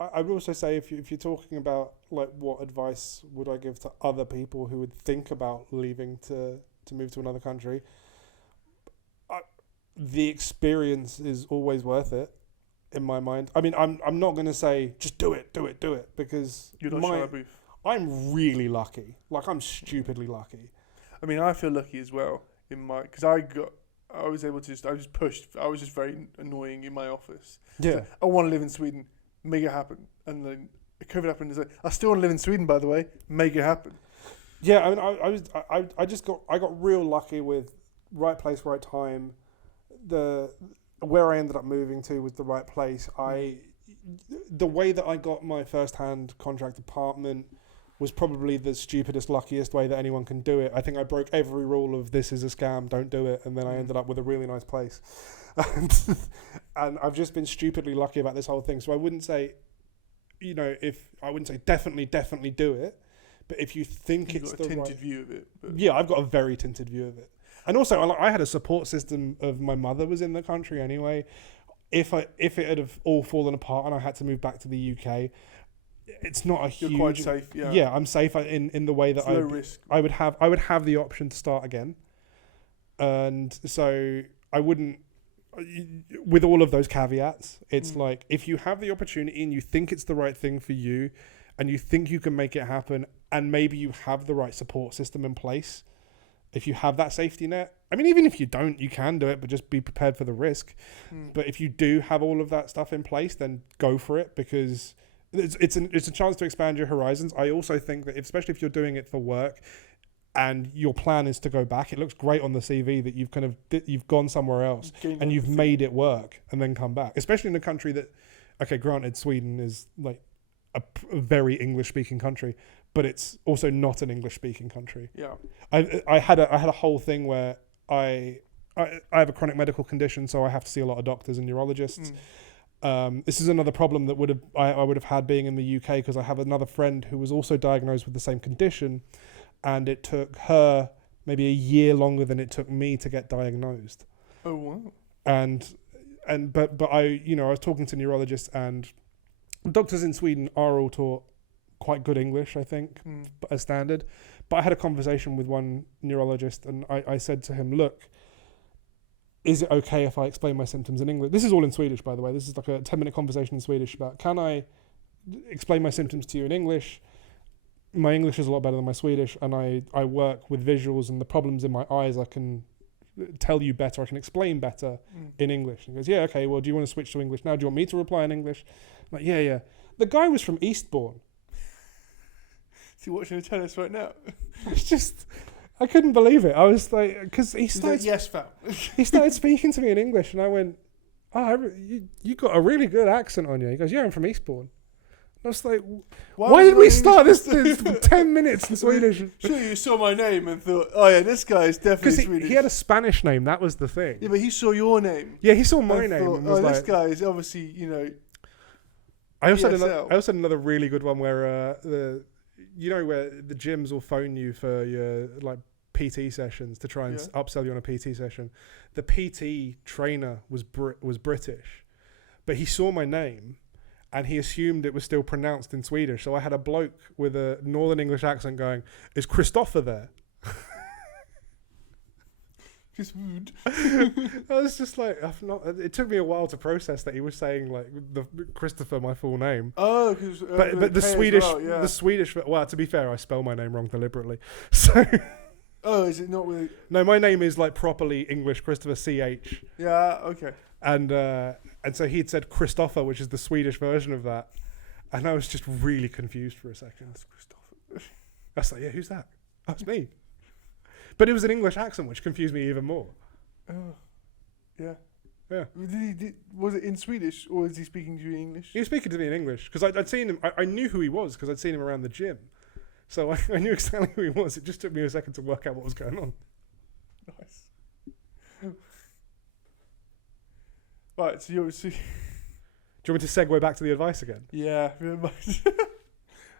I would also say if you're talking about like what advice would I give to other people who would think about leaving to move to another country, the experience is always worth it. In my mind, I mean, I'm not going to say just do it because you're not shy. I'm really lucky. Like, I'm stupidly lucky. I mean, I feel lucky as well because I was just very annoying in my office. Yeah, so I want to live in Sweden, make it happen, and then COVID happened. Is like, I still want to live in Sweden, by the way, make it happen. Yeah, I mean, I got real lucky with right place, right time. Where I ended up moving to was the right place. The way that I got my first-hand contract apartment was probably the stupidest, luckiest way that anyone can do it. I think I broke every rule of this is a scam, don't do it, and then I ended up with a really nice place. And I've just been stupidly lucky about this whole thing. So I wouldn't say, definitely do it, but if you think You've it's got a tinted view of it. But yeah, I've got a very tinted view of it. And also, I had a support system of my mother was in the country anyway. If it had have all fallen apart and I had to move back to the UK, it's not a huge. You're quite safe. Yeah. Yeah, I'm safe in the way that low risk. I would have the option to start again, and so I wouldn't. With all of those caveats, it's like if you have the opportunity and you think it's the right thing for you, and you think you can make it happen, and maybe you have the right support system in place. If you have that safety net, I mean, even if you don't, you can do it, but just be prepared for the risk. But if you do have all of that stuff in place, then go for it because it's a chance to expand your horizons. I also think that, especially if you're doing it for work and your plan is to go back, it looks great on the CV that you've gone somewhere else and you've made it work and then come back. Especially in a country that, okay, granted, Sweden is like a very English-speaking country, but it's also not an English-speaking country. Yeah, I had a whole thing where I have a chronic medical condition, so I have to see a lot of doctors and neurologists. This is another problem that I would have had being in the UK because I have another friend who was also diagnosed with the same condition, and it took her maybe a year longer than it took me to get diagnosed. Oh wow! But I was talking to neurologists, and doctors in Sweden are all taught quite good English, I think, as standard. But I had a conversation with one neurologist, and I said to him, look, is it okay if I explain my symptoms in English? This is all in Swedish, by the way. This is like a 10-minute conversation in Swedish about, can I explain my symptoms to you in English? My English is a lot better than my Swedish, and I work with visuals, and the problems in my eyes I can tell you better, I can explain better in English. And he goes, yeah, okay, well, do you want to switch to English now? Do you want me to reply in English? I'm like, yeah. The guy was from Eastbourne. Is he watching the tennis right now? It's just, I couldn't believe it. I was like, because he He's like, started, yes, fam. he started speaking to me in English, and I went, "Oh, you got a really good accent on you." He goes, "Yeah, I'm from Eastbourne." I was like, "Why did we start this 10 minutes in Swedish?" Sure, you saw my name and thought, "Oh yeah, this guy is definitely Because Swedish." he had a Spanish name. That was the thing. Yeah, but he saw your name. Yeah, he saw my and name. thought, And was this like, guy is obviously, I also ESL. had another really good one where where the gyms will phone you for your like PT sessions to try and upsell you on a PT session. The PT trainer was British, but he saw my name and he assumed it was still pronounced in Swedish. So I had a bloke with a Northern English accent going, "Is Christopher there?" Just rude. I was just like, it took me a while to process that he was saying like the Christopher, my full name. Oh, because but the Swedish, the Swedish. Well, to be fair, I spell my name wrong deliberately. So. Oh, is it not with? No, my name is like properly English Christopher CH. Yeah. Okay. And so he'd said Christopher, which is the Swedish version of that, and I was just really confused for a second. That's Christopher. I was like, yeah, who's that? That's me. But it was an English accent, which confused me even more. Oh, yeah. Yeah. Was it in Swedish or is he speaking to you in English? He was speaking to me in English because I'd seen him. I knew who he was because I'd seen him around the gym. So I knew exactly who he was. It just took me a second to work out what was going on. Nice. Right, so you're... Do you want me to segue back to the advice again? Yeah, very much.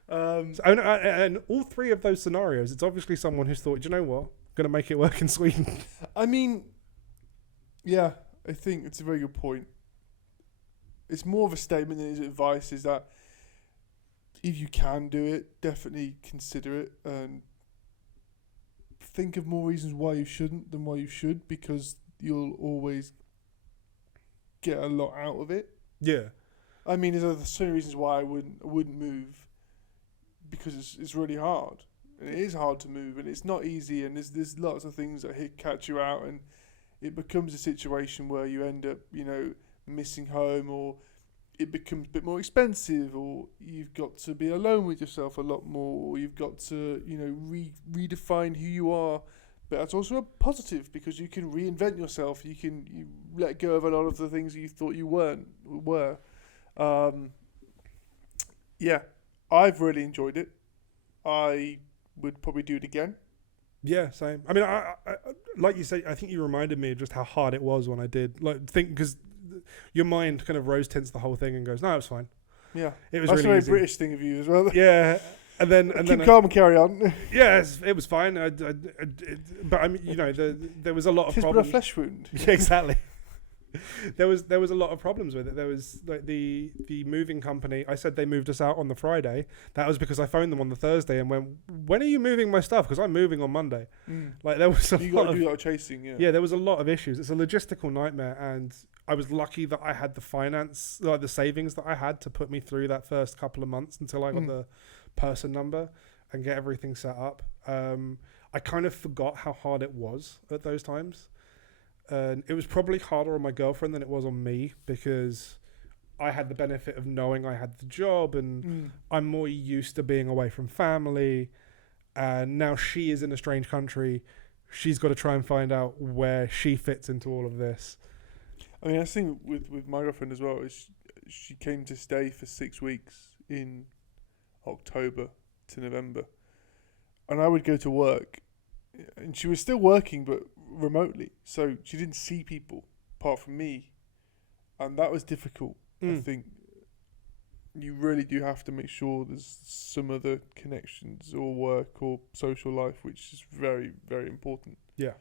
And all three of those scenarios, it's obviously someone who's thought, "Do you know what? I'm going to make it work in Sweden." I mean, yeah, I think it's a very good point. It's more of a statement than it is advice, is that if you can do it, definitely consider it and think of more reasons why you shouldn't than why you should, because you'll always get a lot out of it. Yeah. I mean, there's so many reasons why I wouldn't move, because it's really hard. And it is hard to move, and it's not easy, and there's lots of things that catch you out, and it becomes a situation where you end up, missing home, or it becomes a bit more expensive, or you've got to be alone with yourself a lot more, or you've got to, redefine who you are. But that's also a positive, because you can reinvent yourself. You let go of a lot of the things that you thought you were. Yeah, I've really enjoyed it. I would probably do it again. Yeah, same. I mean, I like you say, I think you reminded me of just how hard it was when I did. Because your mind kind of rose tints the whole thing and goes, "No, it's fine." Yeah, it was that's really a very easy. British thing of you as well. Yeah, and then keep calm and carry on. Yes, it was fine. But I mean, there was a lot of problems. But a flesh wound. Yeah, exactly. There was a lot of problems with it. There was like the moving company. I said they moved us out on the Friday. That was because I phoned them on the Thursday and went, "When are you moving my stuff? Because I'm moving on Monday." Like there was you got to do that chasing. Yeah. Yeah, there was a lot of issues. It's a logistical nightmare, and I was lucky that I had the finance, like the savings that I had to put me through that first couple of months until I got the person number and get everything set up. I kind of forgot how hard it was at those times. And it was probably harder on my girlfriend than it was on me, because I had the benefit of knowing I had the job, and I'm more used to being away from family. And now she is in a strange country. She's got to try and find out where she fits into all of this. I mean, I think with my girlfriend as well, is she came to stay for 6 weeks in October to November. And I would go to work, and she was still working, but remotely. So she didn't see people apart from me. And that was difficult. I think you really do have to make sure there's some other connections or work or social life, which is very, very important. Yeah.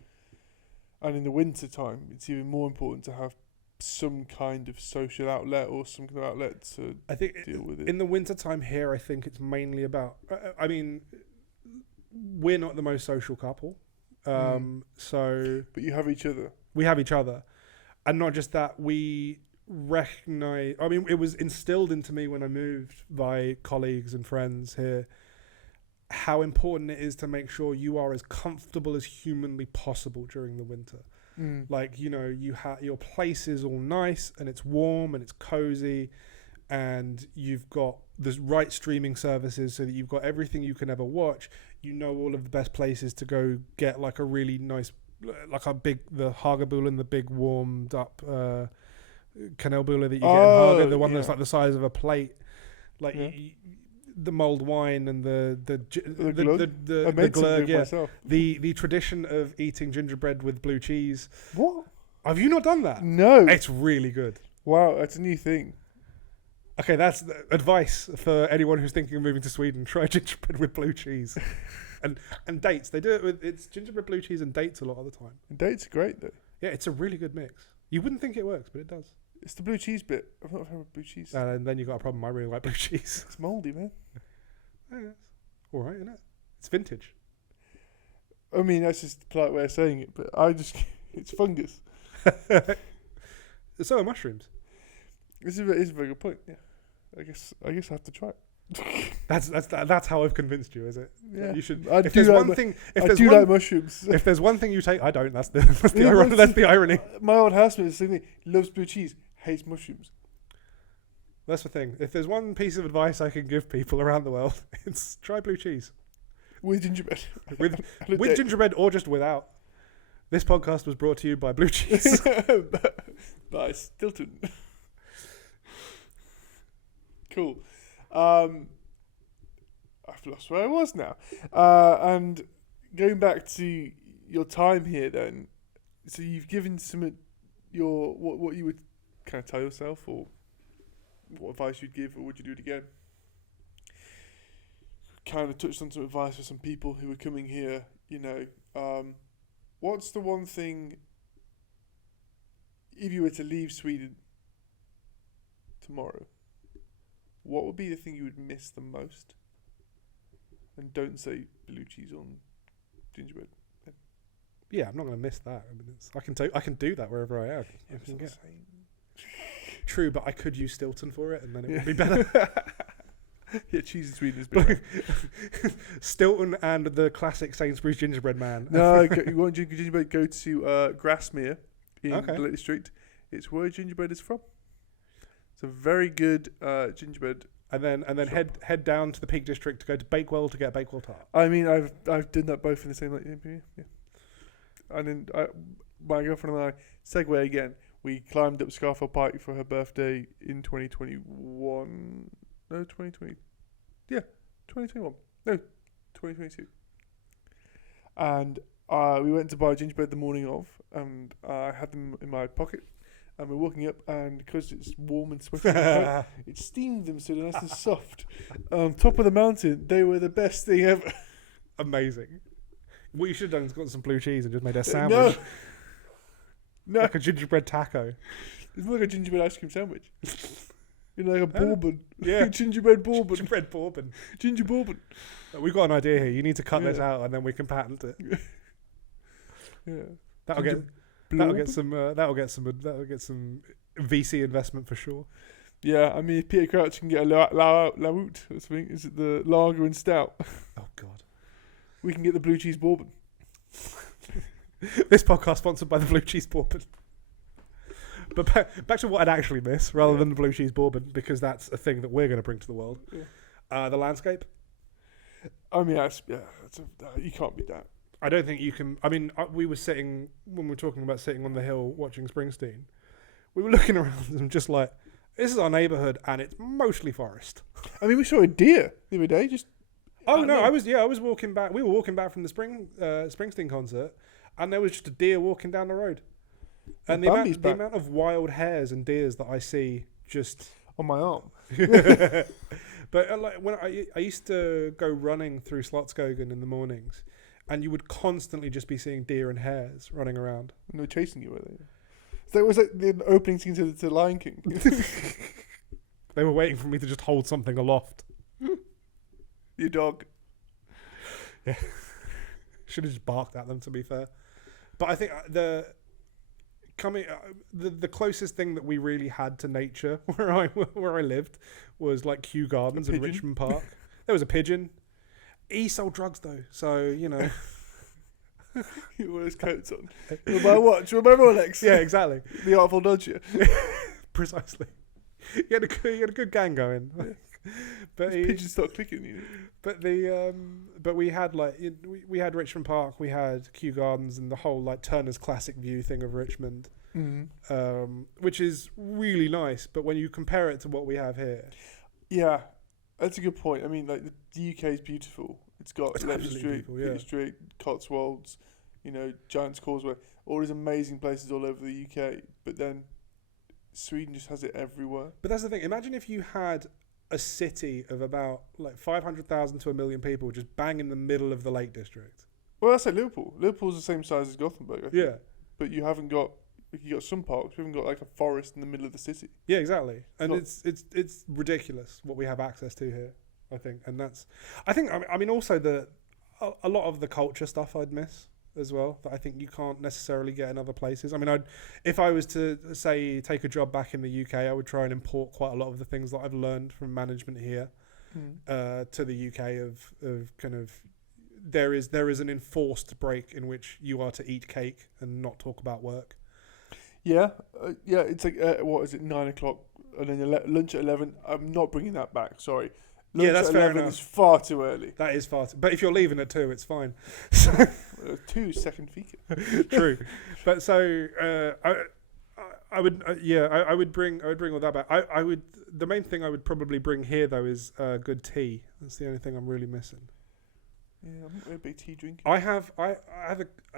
And in the winter time, it's even more important to have some kind of social outlet or some kind of outlet to deal with it. In the winter time here, I think it's mainly about, I mean, we're not the most social couple. So but you have each other. We have each other. And not just that, we recognize, I mean, it was instilled into me when I moved by colleagues and friends here, how important it is to make sure you are as comfortable as humanly possible during the winter. Like, you have your place is all nice and it's warm and it's cozy, and you've got the right streaming services so that you've got everything you can ever watch. you know all of the best places to go get like a really nice, like the Hagebulen, the big warmed up Kanelbulen that you get in Hage, the one that's like the size of a plate, like the mulled wine and the glögg, the tradition of eating gingerbread with blue cheese. What? Have you not done that? No. It's really good. Wow, that's a new thing. Okay, that's advice for anyone who's thinking of moving to Sweden. Try gingerbread with blue cheese. and dates. They do it with, it's gingerbread, blue cheese and dates a lot of the time. And dates are great though. Yeah, it's a really good mix. You wouldn't think it works, but it does. It's the blue cheese bit. I'm not a fan of blue cheese. And then you got a problem. I really like blue cheese. It's mouldy, man. Yeah, it's all right, isn't it? It's vintage. I mean, that's just a polite way of saying it, but it's fungus. So are mushrooms. It's a very good point. Yeah, I guess I have to try it. That's how I've convinced you, is it? Yeah, you should. I if do there's like one thing, if I there's do one, like mushrooms. If there's one thing you take, I don't. That's the irony. My old housemate is the same thing. Loves blue cheese, hates mushrooms. That's the thing. If there's one piece of advice I can give people around the world, it's try blue cheese with gingerbread. with gingerbread or just without. This podcast was brought to you by blue cheese. By Stilton. Cool. I've lost where I was now. And going back to your time here then, so you've given some your what you would kind of tell yourself, or what advice you'd give, or would you do it again? Kind of touched on some advice for some people who are coming here, you know. What's the one thing, if you were to leave Sweden tomorrow, what would be the thing you would miss the most? And don't say blue cheese on gingerbread. Yeah, I'm not going to miss that. I mean, I can do that wherever I am. Yeah, True, but I could use Stilton for it, and then it would be better. Yeah, cheese in Sweden is better. Stilton and the classic Sainsbury's gingerbread man. No, you want gingerbread? Go to Grasmere in the Lake District. It's where gingerbread is from. It's a very good gingerbread. And then head down to the Peak District to go to Bakewell to get a Bakewell tart. I mean, I've done that both in the same yeah. And then my girlfriend and I, segue again, we climbed up Scarfell Pike for her birthday in 2021. No, 2020. Yeah, 2021. No, 2022. And we went to buy gingerbread the morning of, and I had them in my pocket. And we're walking up, and because it's warm and sweaty, it steamed them so they're nice and soft. On top of the mountain, they were the best thing ever. Amazing. What you should have done is got some blue cheese and just made a sandwich. No. Like a gingerbread taco. It's more like a gingerbread ice cream sandwich. You know, like a bourbon. Yeah. Gingerbread bourbon. Gingerbread bourbon. Ginger bourbon. We've got an idea here. You need to cut this out, and then we can patent it. Yeah. That'll get some VC investment for sure. Yeah, I mean, if Peter Crouch can get a Laout, or something, is it the lager and stout? Oh God. We can get the blue cheese bourbon. This podcast sponsored by the blue cheese bourbon. But back to what I'd actually miss, rather than the blue cheese bourbon, because that's a thing that we're going to bring to the world. Yeah. The landscape. I mean, you can't beat that. I don't think you can. I mean, we were sitting, when we were talking about sitting on the hill watching Springsteen, we were looking around and just like, this is our neighbourhood and it's mostly forest. I mean, we saw a deer the other day. I was walking back. We were walking back from the Springsteen concert, and there was just a deer walking down the road. And the amount of wild hares and deers that I see just on my arm. But like when I used to go running through Slotskogen in the mornings, and you would constantly just be seeing deer and hares running around. And they were chasing you, were they? So it was like the opening scene to Lion King. They were waiting for me to just hold something aloft. Your dog. Yeah. Should have just barked at them, to be fair. But I think the closest thing that we really had to nature where I lived was like Kew Gardens in Richmond Park. There was a pigeon. He sold drugs though, so you know. He wore his coats on. My watch. Remember, Alex? Yeah, exactly. The Artful Dodger. Precisely. He had a good gang going. But pigeons start clicking. But we had like we had Richmond Park, we had Kew Gardens, and the whole like Turner's Classic View thing of Richmond, which is really nice. But when you compare it to what we have here, yeah, that's a good point. I mean, like the UK is beautiful. It's got Leicester Street, Peter Street, Cotswolds, Giant's Causeway, all these amazing places all over the UK. But then Sweden just has it everywhere. But that's the thing. Imagine if you had a city of about like 500,000 to 1 million people just bang in the middle of the Lake District. Well, that's like Liverpool. Liverpool's the same size as Gothenburg, I think. Yeah. But you haven't got... You got some parks. You haven't got like a forest in the middle of the city. Yeah, exactly. And it's ridiculous what we have access to here, I think. And I mean also a lot of the culture stuff I'd miss as well, that I think you can't necessarily get in other places. I mean, if I was to say take a job back in the UK, I would try and import quite a lot of the things that I've learned from management here to the UK of kind of there is an enforced break in which you are to eat cake and not talk about work. Yeah, it's like what is it, 9 o'clock and then lunch at 11. I'm not bringing that back. Sorry. Lunch that's at fair 11 enough. is far too early. That is far too... But if you're leaving at 2, it's fine. 2 second fika. True. But so I would bring all that back. The main thing I would probably bring here though is good tea. That's the only thing I'm really missing. Yeah, I'm not a big tea drinker. I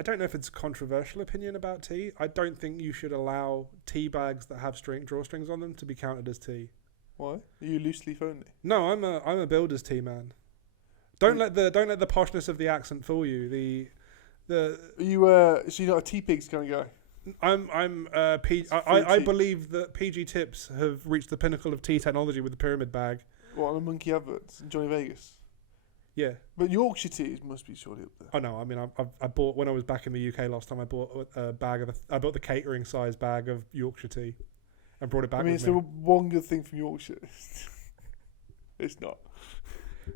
don't know if it's a controversial opinion about tea. I don't think you should allow tea bags that have drawstrings on them to be counted as tea. Why? Are you loose leaf only? No, I'm a builder's tea man. Don't let the poshness of the accent fool you. So you're not a tea pigs kind of guy. I believe that PG Tips have reached the pinnacle of tea technology with the pyramid bag. What, on the monkey adverts in Johnny Vegas? Yeah. But Yorkshire tea must be surely up there. Oh no, I mean I bought, when I was back in the UK last time, I bought a bag of I bought the catering size bag of Yorkshire tea and brought it back. I mean, it's the one good thing from Yorkshire. It's not.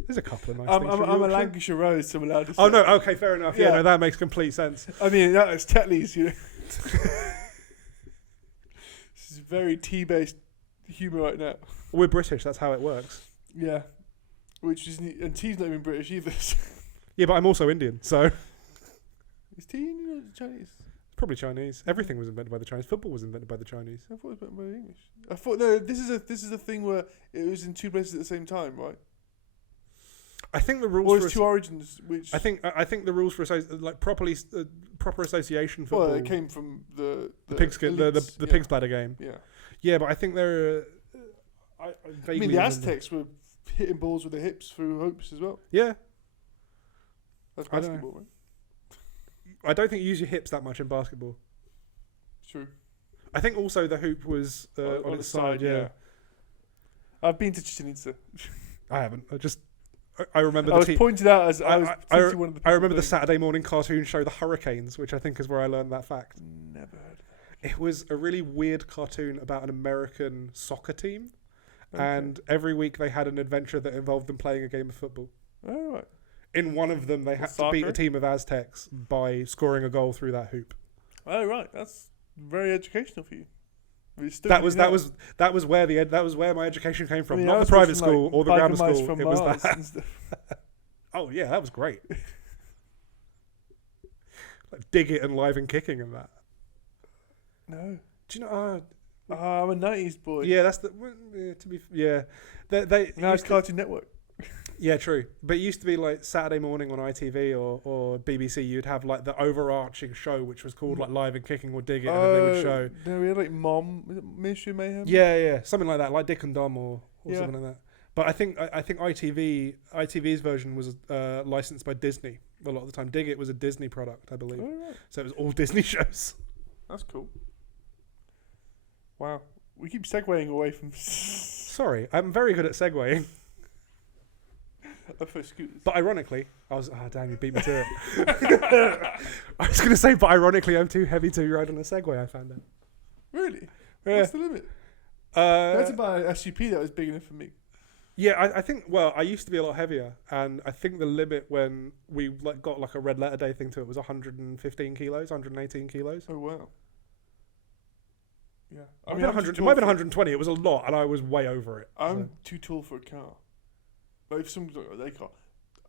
There's a couple of nice things from I'm Yorkshire. a Lancashire Rose, so I'm allowed to say. Oh no, okay, fair enough. Yeah, no, that makes complete sense. I mean, that's Tetley's, This is very tea-based humour right now. We're British, that's how it works. Yeah. And tea's not even British either. Yeah, but I'm also Indian, so... Is tea Indian or Chinese? It's probably Chinese. Everything was invented by the Chinese. Football was invented by the Chinese. I thought it was invented by the English. I thought, no, this is a thing where it was in two places at the same time, right? I think the rules for two origins, which... I think the rules for proper association football... Well, it came from the pig's bladder game. Yeah. Yeah, but I think there are... I mean, the Aztecs were hitting balls with their hips through hoops as well. Yeah. That's basketball, right? I don't think you use your hips that much in basketball. True. I think also the hoop was on its side, yeah. I've been to Chichen Itza. I haven't. I remember I was pointed out as I one of the... I remember the Saturday morning cartoon show The Hurricanes, which I think is where I learned that fact. Never heard of that. It was a really weird cartoon about an American soccer team. Okay. And every week they had an adventure that involved them playing a game of football. Oh, right. In one of them, they had to beat a team of Aztecs by scoring a goal through that hoop. Oh, right. That's very educational for you. That was where my education came from. Not the private school or the grammar school. It was that. Oh yeah, that was great. Like Dig It and Live and Kicking and that. No. Do you know? I'm a 90s boy. Yeah, that's the. They now it's Cartoon Network. Yeah, true. But it used to be like Saturday morning on ITV or BBC. You'd have like the overarching show, which was called like Live and Kicking or Dig It, and then they would show. No, we had like Ministry of Mayhem. Yeah, something like that, like Dick and Dom or something like that. But I think ITV's version was licensed by Disney a lot of the time. Dig It was a Disney product, I believe. Oh, right. So it was all Disney shows. That's cool. Wow, we keep segueing away from. Sorry, I'm very good at segueing. For scooters. But ironically, damn, you beat me to it. I was going to say, but ironically, I'm too heavy to ride on a Segway, I found out. Really? Yeah. What's the limit? That's about an SUP that was big enough for me. Yeah, I think, well, I used to be a lot heavier, and I think the limit when we got like a red letter day thing to it was 115 kilos, 118 kilos. Oh, wow. Yeah. I mean, 100. It might have been 120. It was a lot, and I was way over it. I'm too tall for a car. Like if someone's got their car,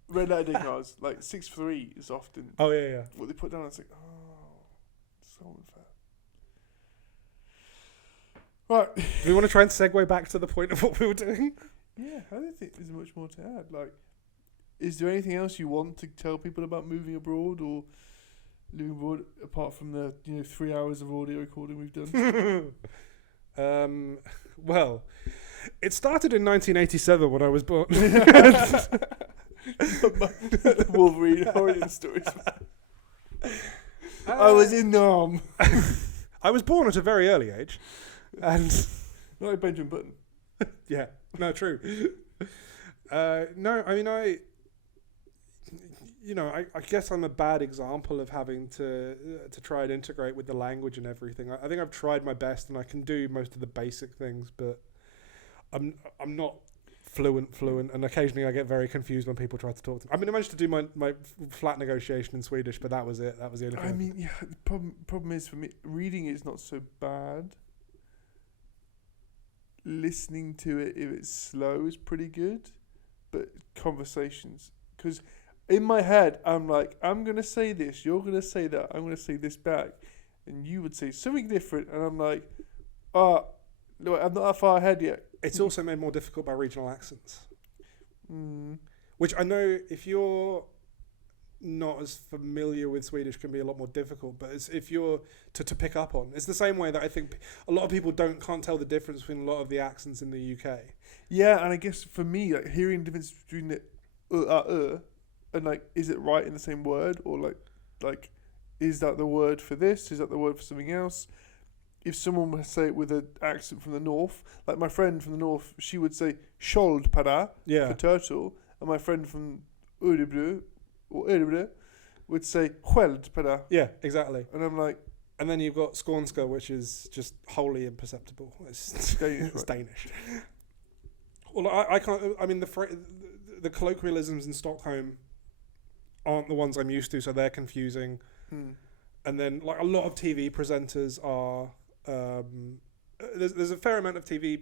red light day cars, like 6'3" is often. Oh yeah. What they put down, it's like, oh, so unfair. Right. Do we want to try and segue back to the point of what we were doing? Yeah, I don't think there's much more to add. Like, is there anything else you want to tell people about moving abroad or living abroad apart from the 3 hours of audio recording we've done? Well, it started in 1987 when I was born. The Wolverine origin stories. I was in Nam. I was born at a very early age, and not like Benjamin Button. Yeah, no, true. No, I mean, I guess I'm a bad example of having to try and integrate with the language and everything. I think I've tried my best, and I can do most of the basic things, but I'm not fluent, and occasionally I get very confused when people try to talk to me. I mean, I managed to do my flat negotiation in Swedish, but that was it. That was the only thing. I mean, yeah, the problem is for me, reading is not so bad. Listening to it, if it's slow, is pretty good, but conversations, because in my head I'm like, I'm gonna say this, you're gonna say that, I'm gonna say this back, and you would say something different, and I'm like, no, I'm not that far ahead yet. It's also made more difficult by regional accents, which I know if you're not as familiar with Swedish can be a lot more difficult, but if you're to pick up on, it's the same way that I think a lot of people can't tell the difference between a lot of the accents in the UK. Yeah, and I guess for me, like hearing the difference between the and like, is it right in the same word, or like is that the word for this? Is that the word for something else? If someone would say it with an accent from the north, like my friend from the north, she would say "skjoldpadda" for turtle, and my friend from Örebro would say "skjoldpadda." Yeah, exactly. And I'm like, and then you've got Skånska, which is just wholly imperceptible. It's Danish. It's Danish. Well, I can't. I mean, the colloquialisms in Stockholm aren't the ones I'm used to, so they're confusing. And then, like, a lot of TV presenters are. There's a fair amount of TV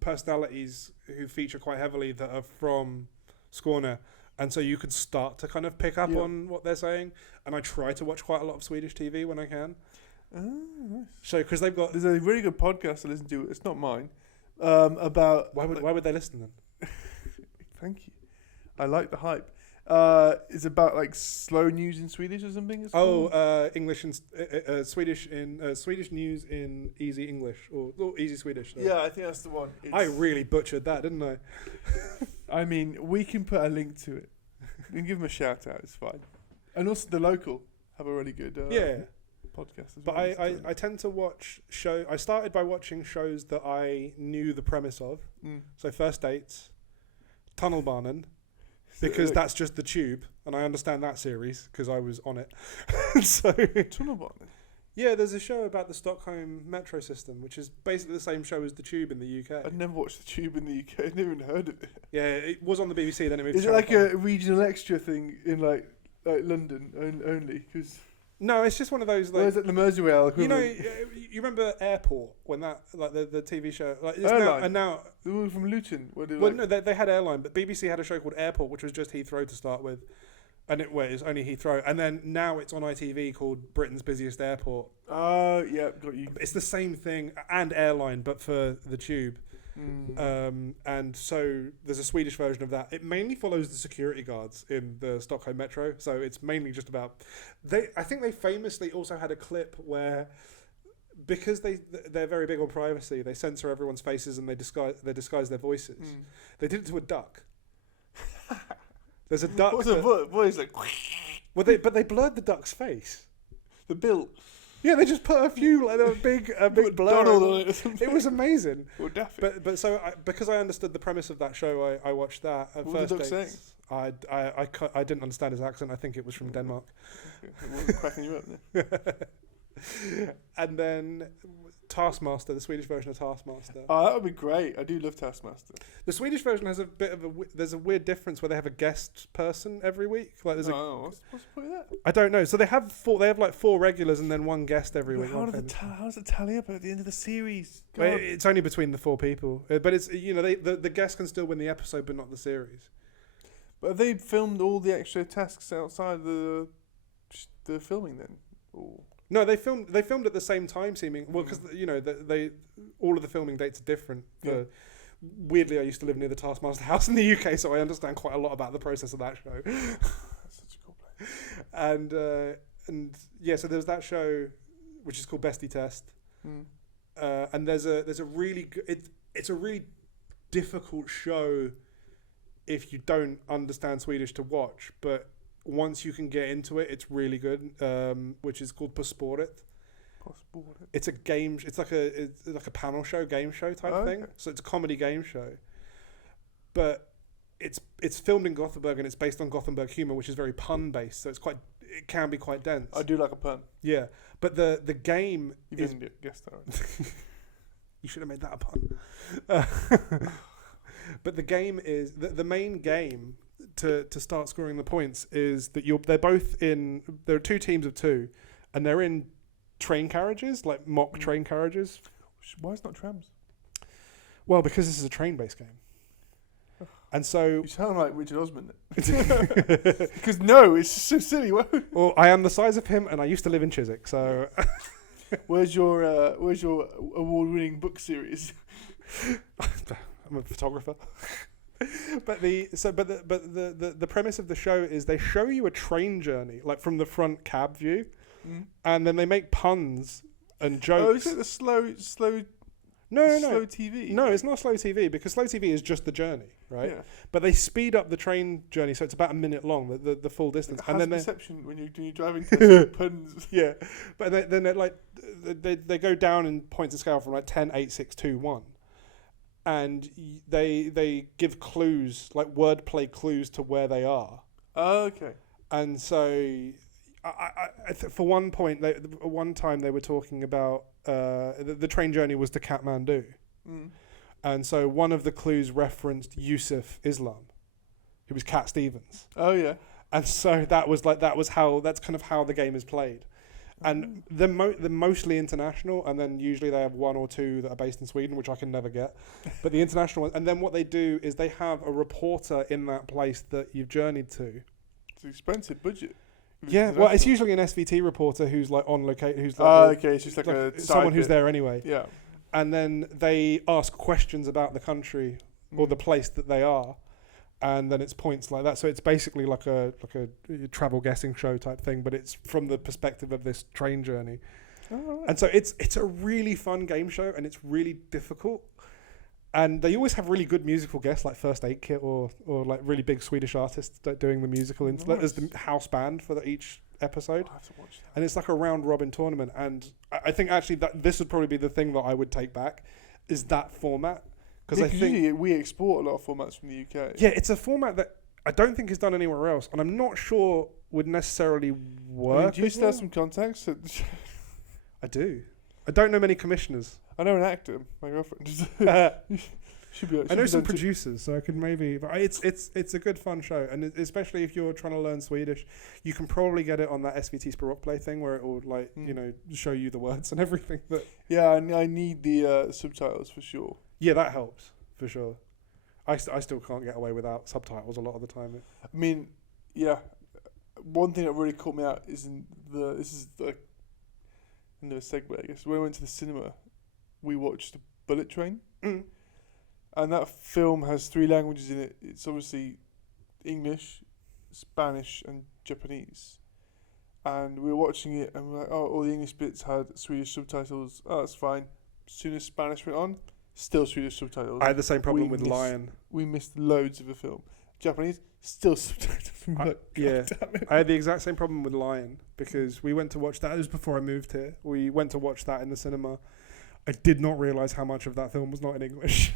personalities who feature quite heavily that are from Skåne, and so you could start to kind of pick up on what they're saying. And I try to watch quite a lot of Swedish TV when I can. Oh, nice. So because there's a really good podcast to listen to. It's not mine. About why would they listen then? Thank you. I like the hype. It's about like slow news in Swedish or something. English and Swedish in Swedish news in easy English or easy Swedish. Yeah, I think that's the one. I really butchered that, didn't I? I mean, we can put a link to it. We can give them a shout out. It's fine. And also, the local have a really good podcast as well. But I tend to watch I started by watching shows that I knew the premise of. So First Dates, Tunnelbanan. Because that's just the tube, and I understand that series because I was on it. So Tunnelbanan. Yeah, there's a show about the Stockholm metro system, which is basically the same show as the Tube in the UK. I'd never watched the Tube in the UK. I'd never even heard of it. Yeah, it was on the BBC. Then it moved. Is it like a regional extra thing in like London only? Because no, it's just one of those. Like, where's it the Merseyrail equivalent? You remember Airport when that the TV show like Airline. now they were from Luton. No, they had Airline, but BBC had a show called Airport, which was just Heathrow to start with, and it was only Heathrow, and then now it's on ITV called Britain's Busiest Airport. Oh yeah, got you. It's the same thing and Airline, but for the Tube. And so there's a Swedish version of that. It mainly follows the security guards in the Stockholm metro, so it's mainly just about I think they famously also had a clip where, because they're very big on privacy, they censor everyone's faces and they disguise their voices. They did it to a duck. There's a duck. What's a voice like? Well, they blurred the duck's face. The bill. Yeah, they just put a few like a big blur on it. It was amazing. Or Daffy. But so because I understood the premise of that show, I watched that at what First was the duck saying? I didn't understand his accent. I think it was from Denmark. It wasn't cracking you up there. And then Taskmaster, the Swedish version of Taskmaster. Oh, that would be great. I do love Taskmaster. The Swedish version has a bit of there's a weird difference where they have a guest person every week. Like there's what's the point of that? I don't know. So they have like 4 regulars and then 1 guest every week. How does it tally up at the end of the series? Well, it's only between the 4 people, but it's the guest can still win the episode, but not the series. But have they filmed all the extra tasks outside the filming then? Or? No, they filmed at the same time, seeming because they all of the filming dates are different. Yeah. Weirdly, I used to live near the Taskmaster house in the UK, so I understand quite a lot about the process of that show. That's such a cool place. And yeah, so there's that show, which is called Bestie Test, and there's a really it's a really difficult show if you don't understand Swedish to watch, but once you can get into it, it's really good. Which is called På Spåret. It's a game. It's like a panel show, game show type thing. So it's a comedy game show, but it's filmed in Gothenburg and it's based on Gothenburg humor, which is very pun based. So it can be quite dense. I do like a pun. Yeah, but the game you is. didn't guess that. Right? You should have made that a pun. But the game is the main game to start scoring the points is that there are 2 teams of 2, and they're in train carriages, like mock train carriages. Why is it not trams? Well, because this is a train-based game, and so you sound like Richard Osman. Because no, it's just so silly. Well, I am the size of him, and I used to live in Chiswick, so. Where's your award-winning book series? I'm a photographer. But the premise of the show is they show you a train journey, like from the front cab view, and then they make puns and jokes. Oh, is it the slow TV? No, it's not slow TV, because slow TV is just the journey, right? Yeah. But they speed up the train journey, so it's about a minute long, the full distance. It and has then perception when you're driving to puns. Yeah, but then they go down in points of scale from like 10, 8, 6, 2, 1. And they give clues, like wordplay clues to where they are. Oh, okay. And so, for one time they were talking about the train journey was to Kathmandu, and so one of the clues referenced Yusuf Islam, who was Cat Stevens. Oh yeah. And so that's kind of how the game is played. And they're mostly international, and then usually they have 1 or 2 that are based in Sweden, which I can never get. But the international ones, and then what they do is they have a reporter in that place that you've journeyed to. It's an expensive budget. Yeah, well, it's usually an SVT reporter who's like on location, who's like okay, it's just like a someone who's there anyway. Yeah, and then they ask questions about the country or the place that they are. And then it's points like that. So it's basically like a travel guessing show type thing, but it's from the perspective of this train journey. Oh, right. And so it's a really fun game show, and it's really difficult. And they always have really good musical guests, like First Aid Kit or like really big Swedish artists doing the musical as the house band for each episode. I have to watch that. And it's like a round robin tournament. And I think actually that this would probably be the thing that I would take back, is that format. Because I think we export a lot of formats from the UK. Yeah, it's a format that I don't think is done anywhere else, and I'm not sure would necessarily work. Do you still have some contacts? I do. I don't know many commissioners. I know an actor, my girlfriend. I know some producers, so I could maybe. But it's a good fun show, and especially if you're trying to learn Swedish, you can probably get it on that SVT Språkplay thing where it will show you the words and everything. But yeah, I need the subtitles for sure. Yeah, that helps for sure. I still can't get away without subtitles a lot of the time. I mean, yeah. One thing that really caught me out is this is the end of a segue, I guess. When I went to the cinema, we watched Bullet Train, and that film has 3 languages in it. It's obviously English, Spanish, and Japanese. And we were watching it, and we're like, oh, all the English bits had Swedish subtitles. Oh, that's fine. As soon as Spanish went on, still Swedish subtitles. I had the same problem with Lion. We missed loads of the film. Japanese, still subtitles. Yeah, I had the exact same problem with Lion, because we went to watch that. It was before I moved here. We went to watch that in the cinema. I did not realise how much of that film was not in English.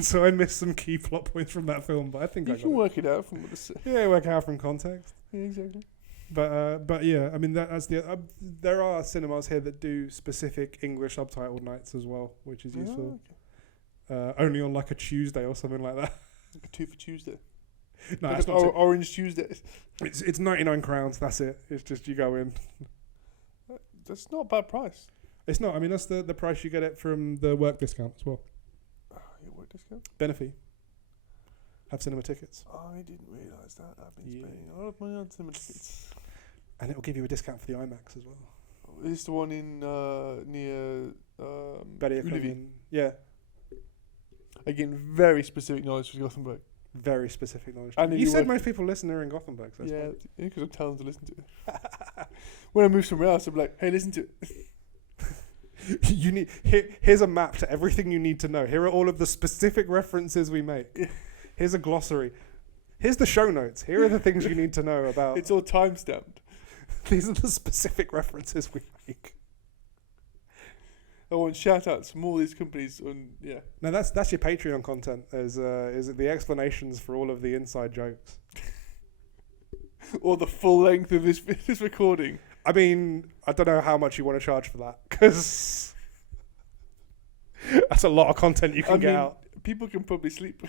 So I missed some key plot points from that film, but I think you can work it out from what work it out from context. Yeah, exactly. But yeah, I mean that's there are cinemas here that do specific English subtitled nights as well, which is useful. Okay. Only on like a Tuesday or something like that. Like a 2 for Tuesday. No, Like that's an not. Orange Tuesday. It's 99 crowns. That's it. It's just you go in. That's not a bad price. It's not. I mean that's the price you get it from the work discount as well. Your work discount? Benefit. Have cinema tickets. I didn't realise that. I've been spending a lot of money on cinema tickets. And it will give you a discount for the IMAX as well. Is this the one in near Bergen. Yeah. Again, very specific knowledge for Gothenburg. Very specific knowledge. And You said most people listen are in Gothenburg. So yeah, because I'm telling them to listen to it. When I move somewhere else, I'm like, hey, listen to it. you need here's a map to everything you need to know. Here are all of the specific references we make. Here's a glossary. Here's the show notes. Here are the things you need to know about. It's all time stamped. These are the specific references we make. I want shout outs from all these companies on Now that's your Patreon content. Is the explanations for all of the inside jokes. Or the full length of this recording. I mean, I don't know how much you want to charge for that, because that's a lot of content you can get out. People can probably sleep.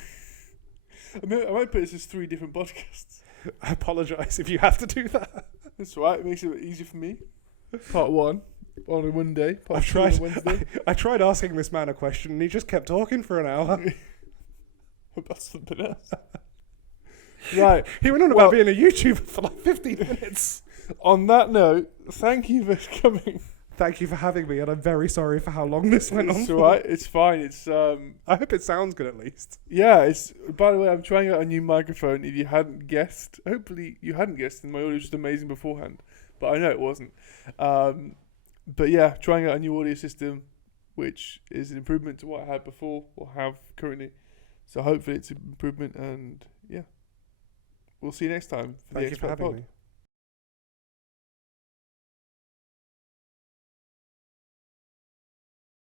I might put this as 3 different podcasts. I apologise if you have to do that. That's right. It makes it easier for me. Part 1 on a Monday. Part 2 on a Wednesday. I tried asking this man a question and he just kept talking for an hour. About something else. Right. He went on about being a YouTuber for like 15 minutes. On that note, thank you for coming. Thank you for having me, and I'm very sorry for how long this went on. It's alright. It's fine. It's I hope it sounds good at least. Yeah. It's. By the way, I'm trying out a new microphone. If you hadn't guessed, hopefully you hadn't guessed, and my audio was just amazing beforehand. But I know it wasn't. But yeah, trying out a new audio system, which is an improvement to what I had before or have currently. So hopefully it's an improvement, and yeah, we'll see you next time. Thank you for having me.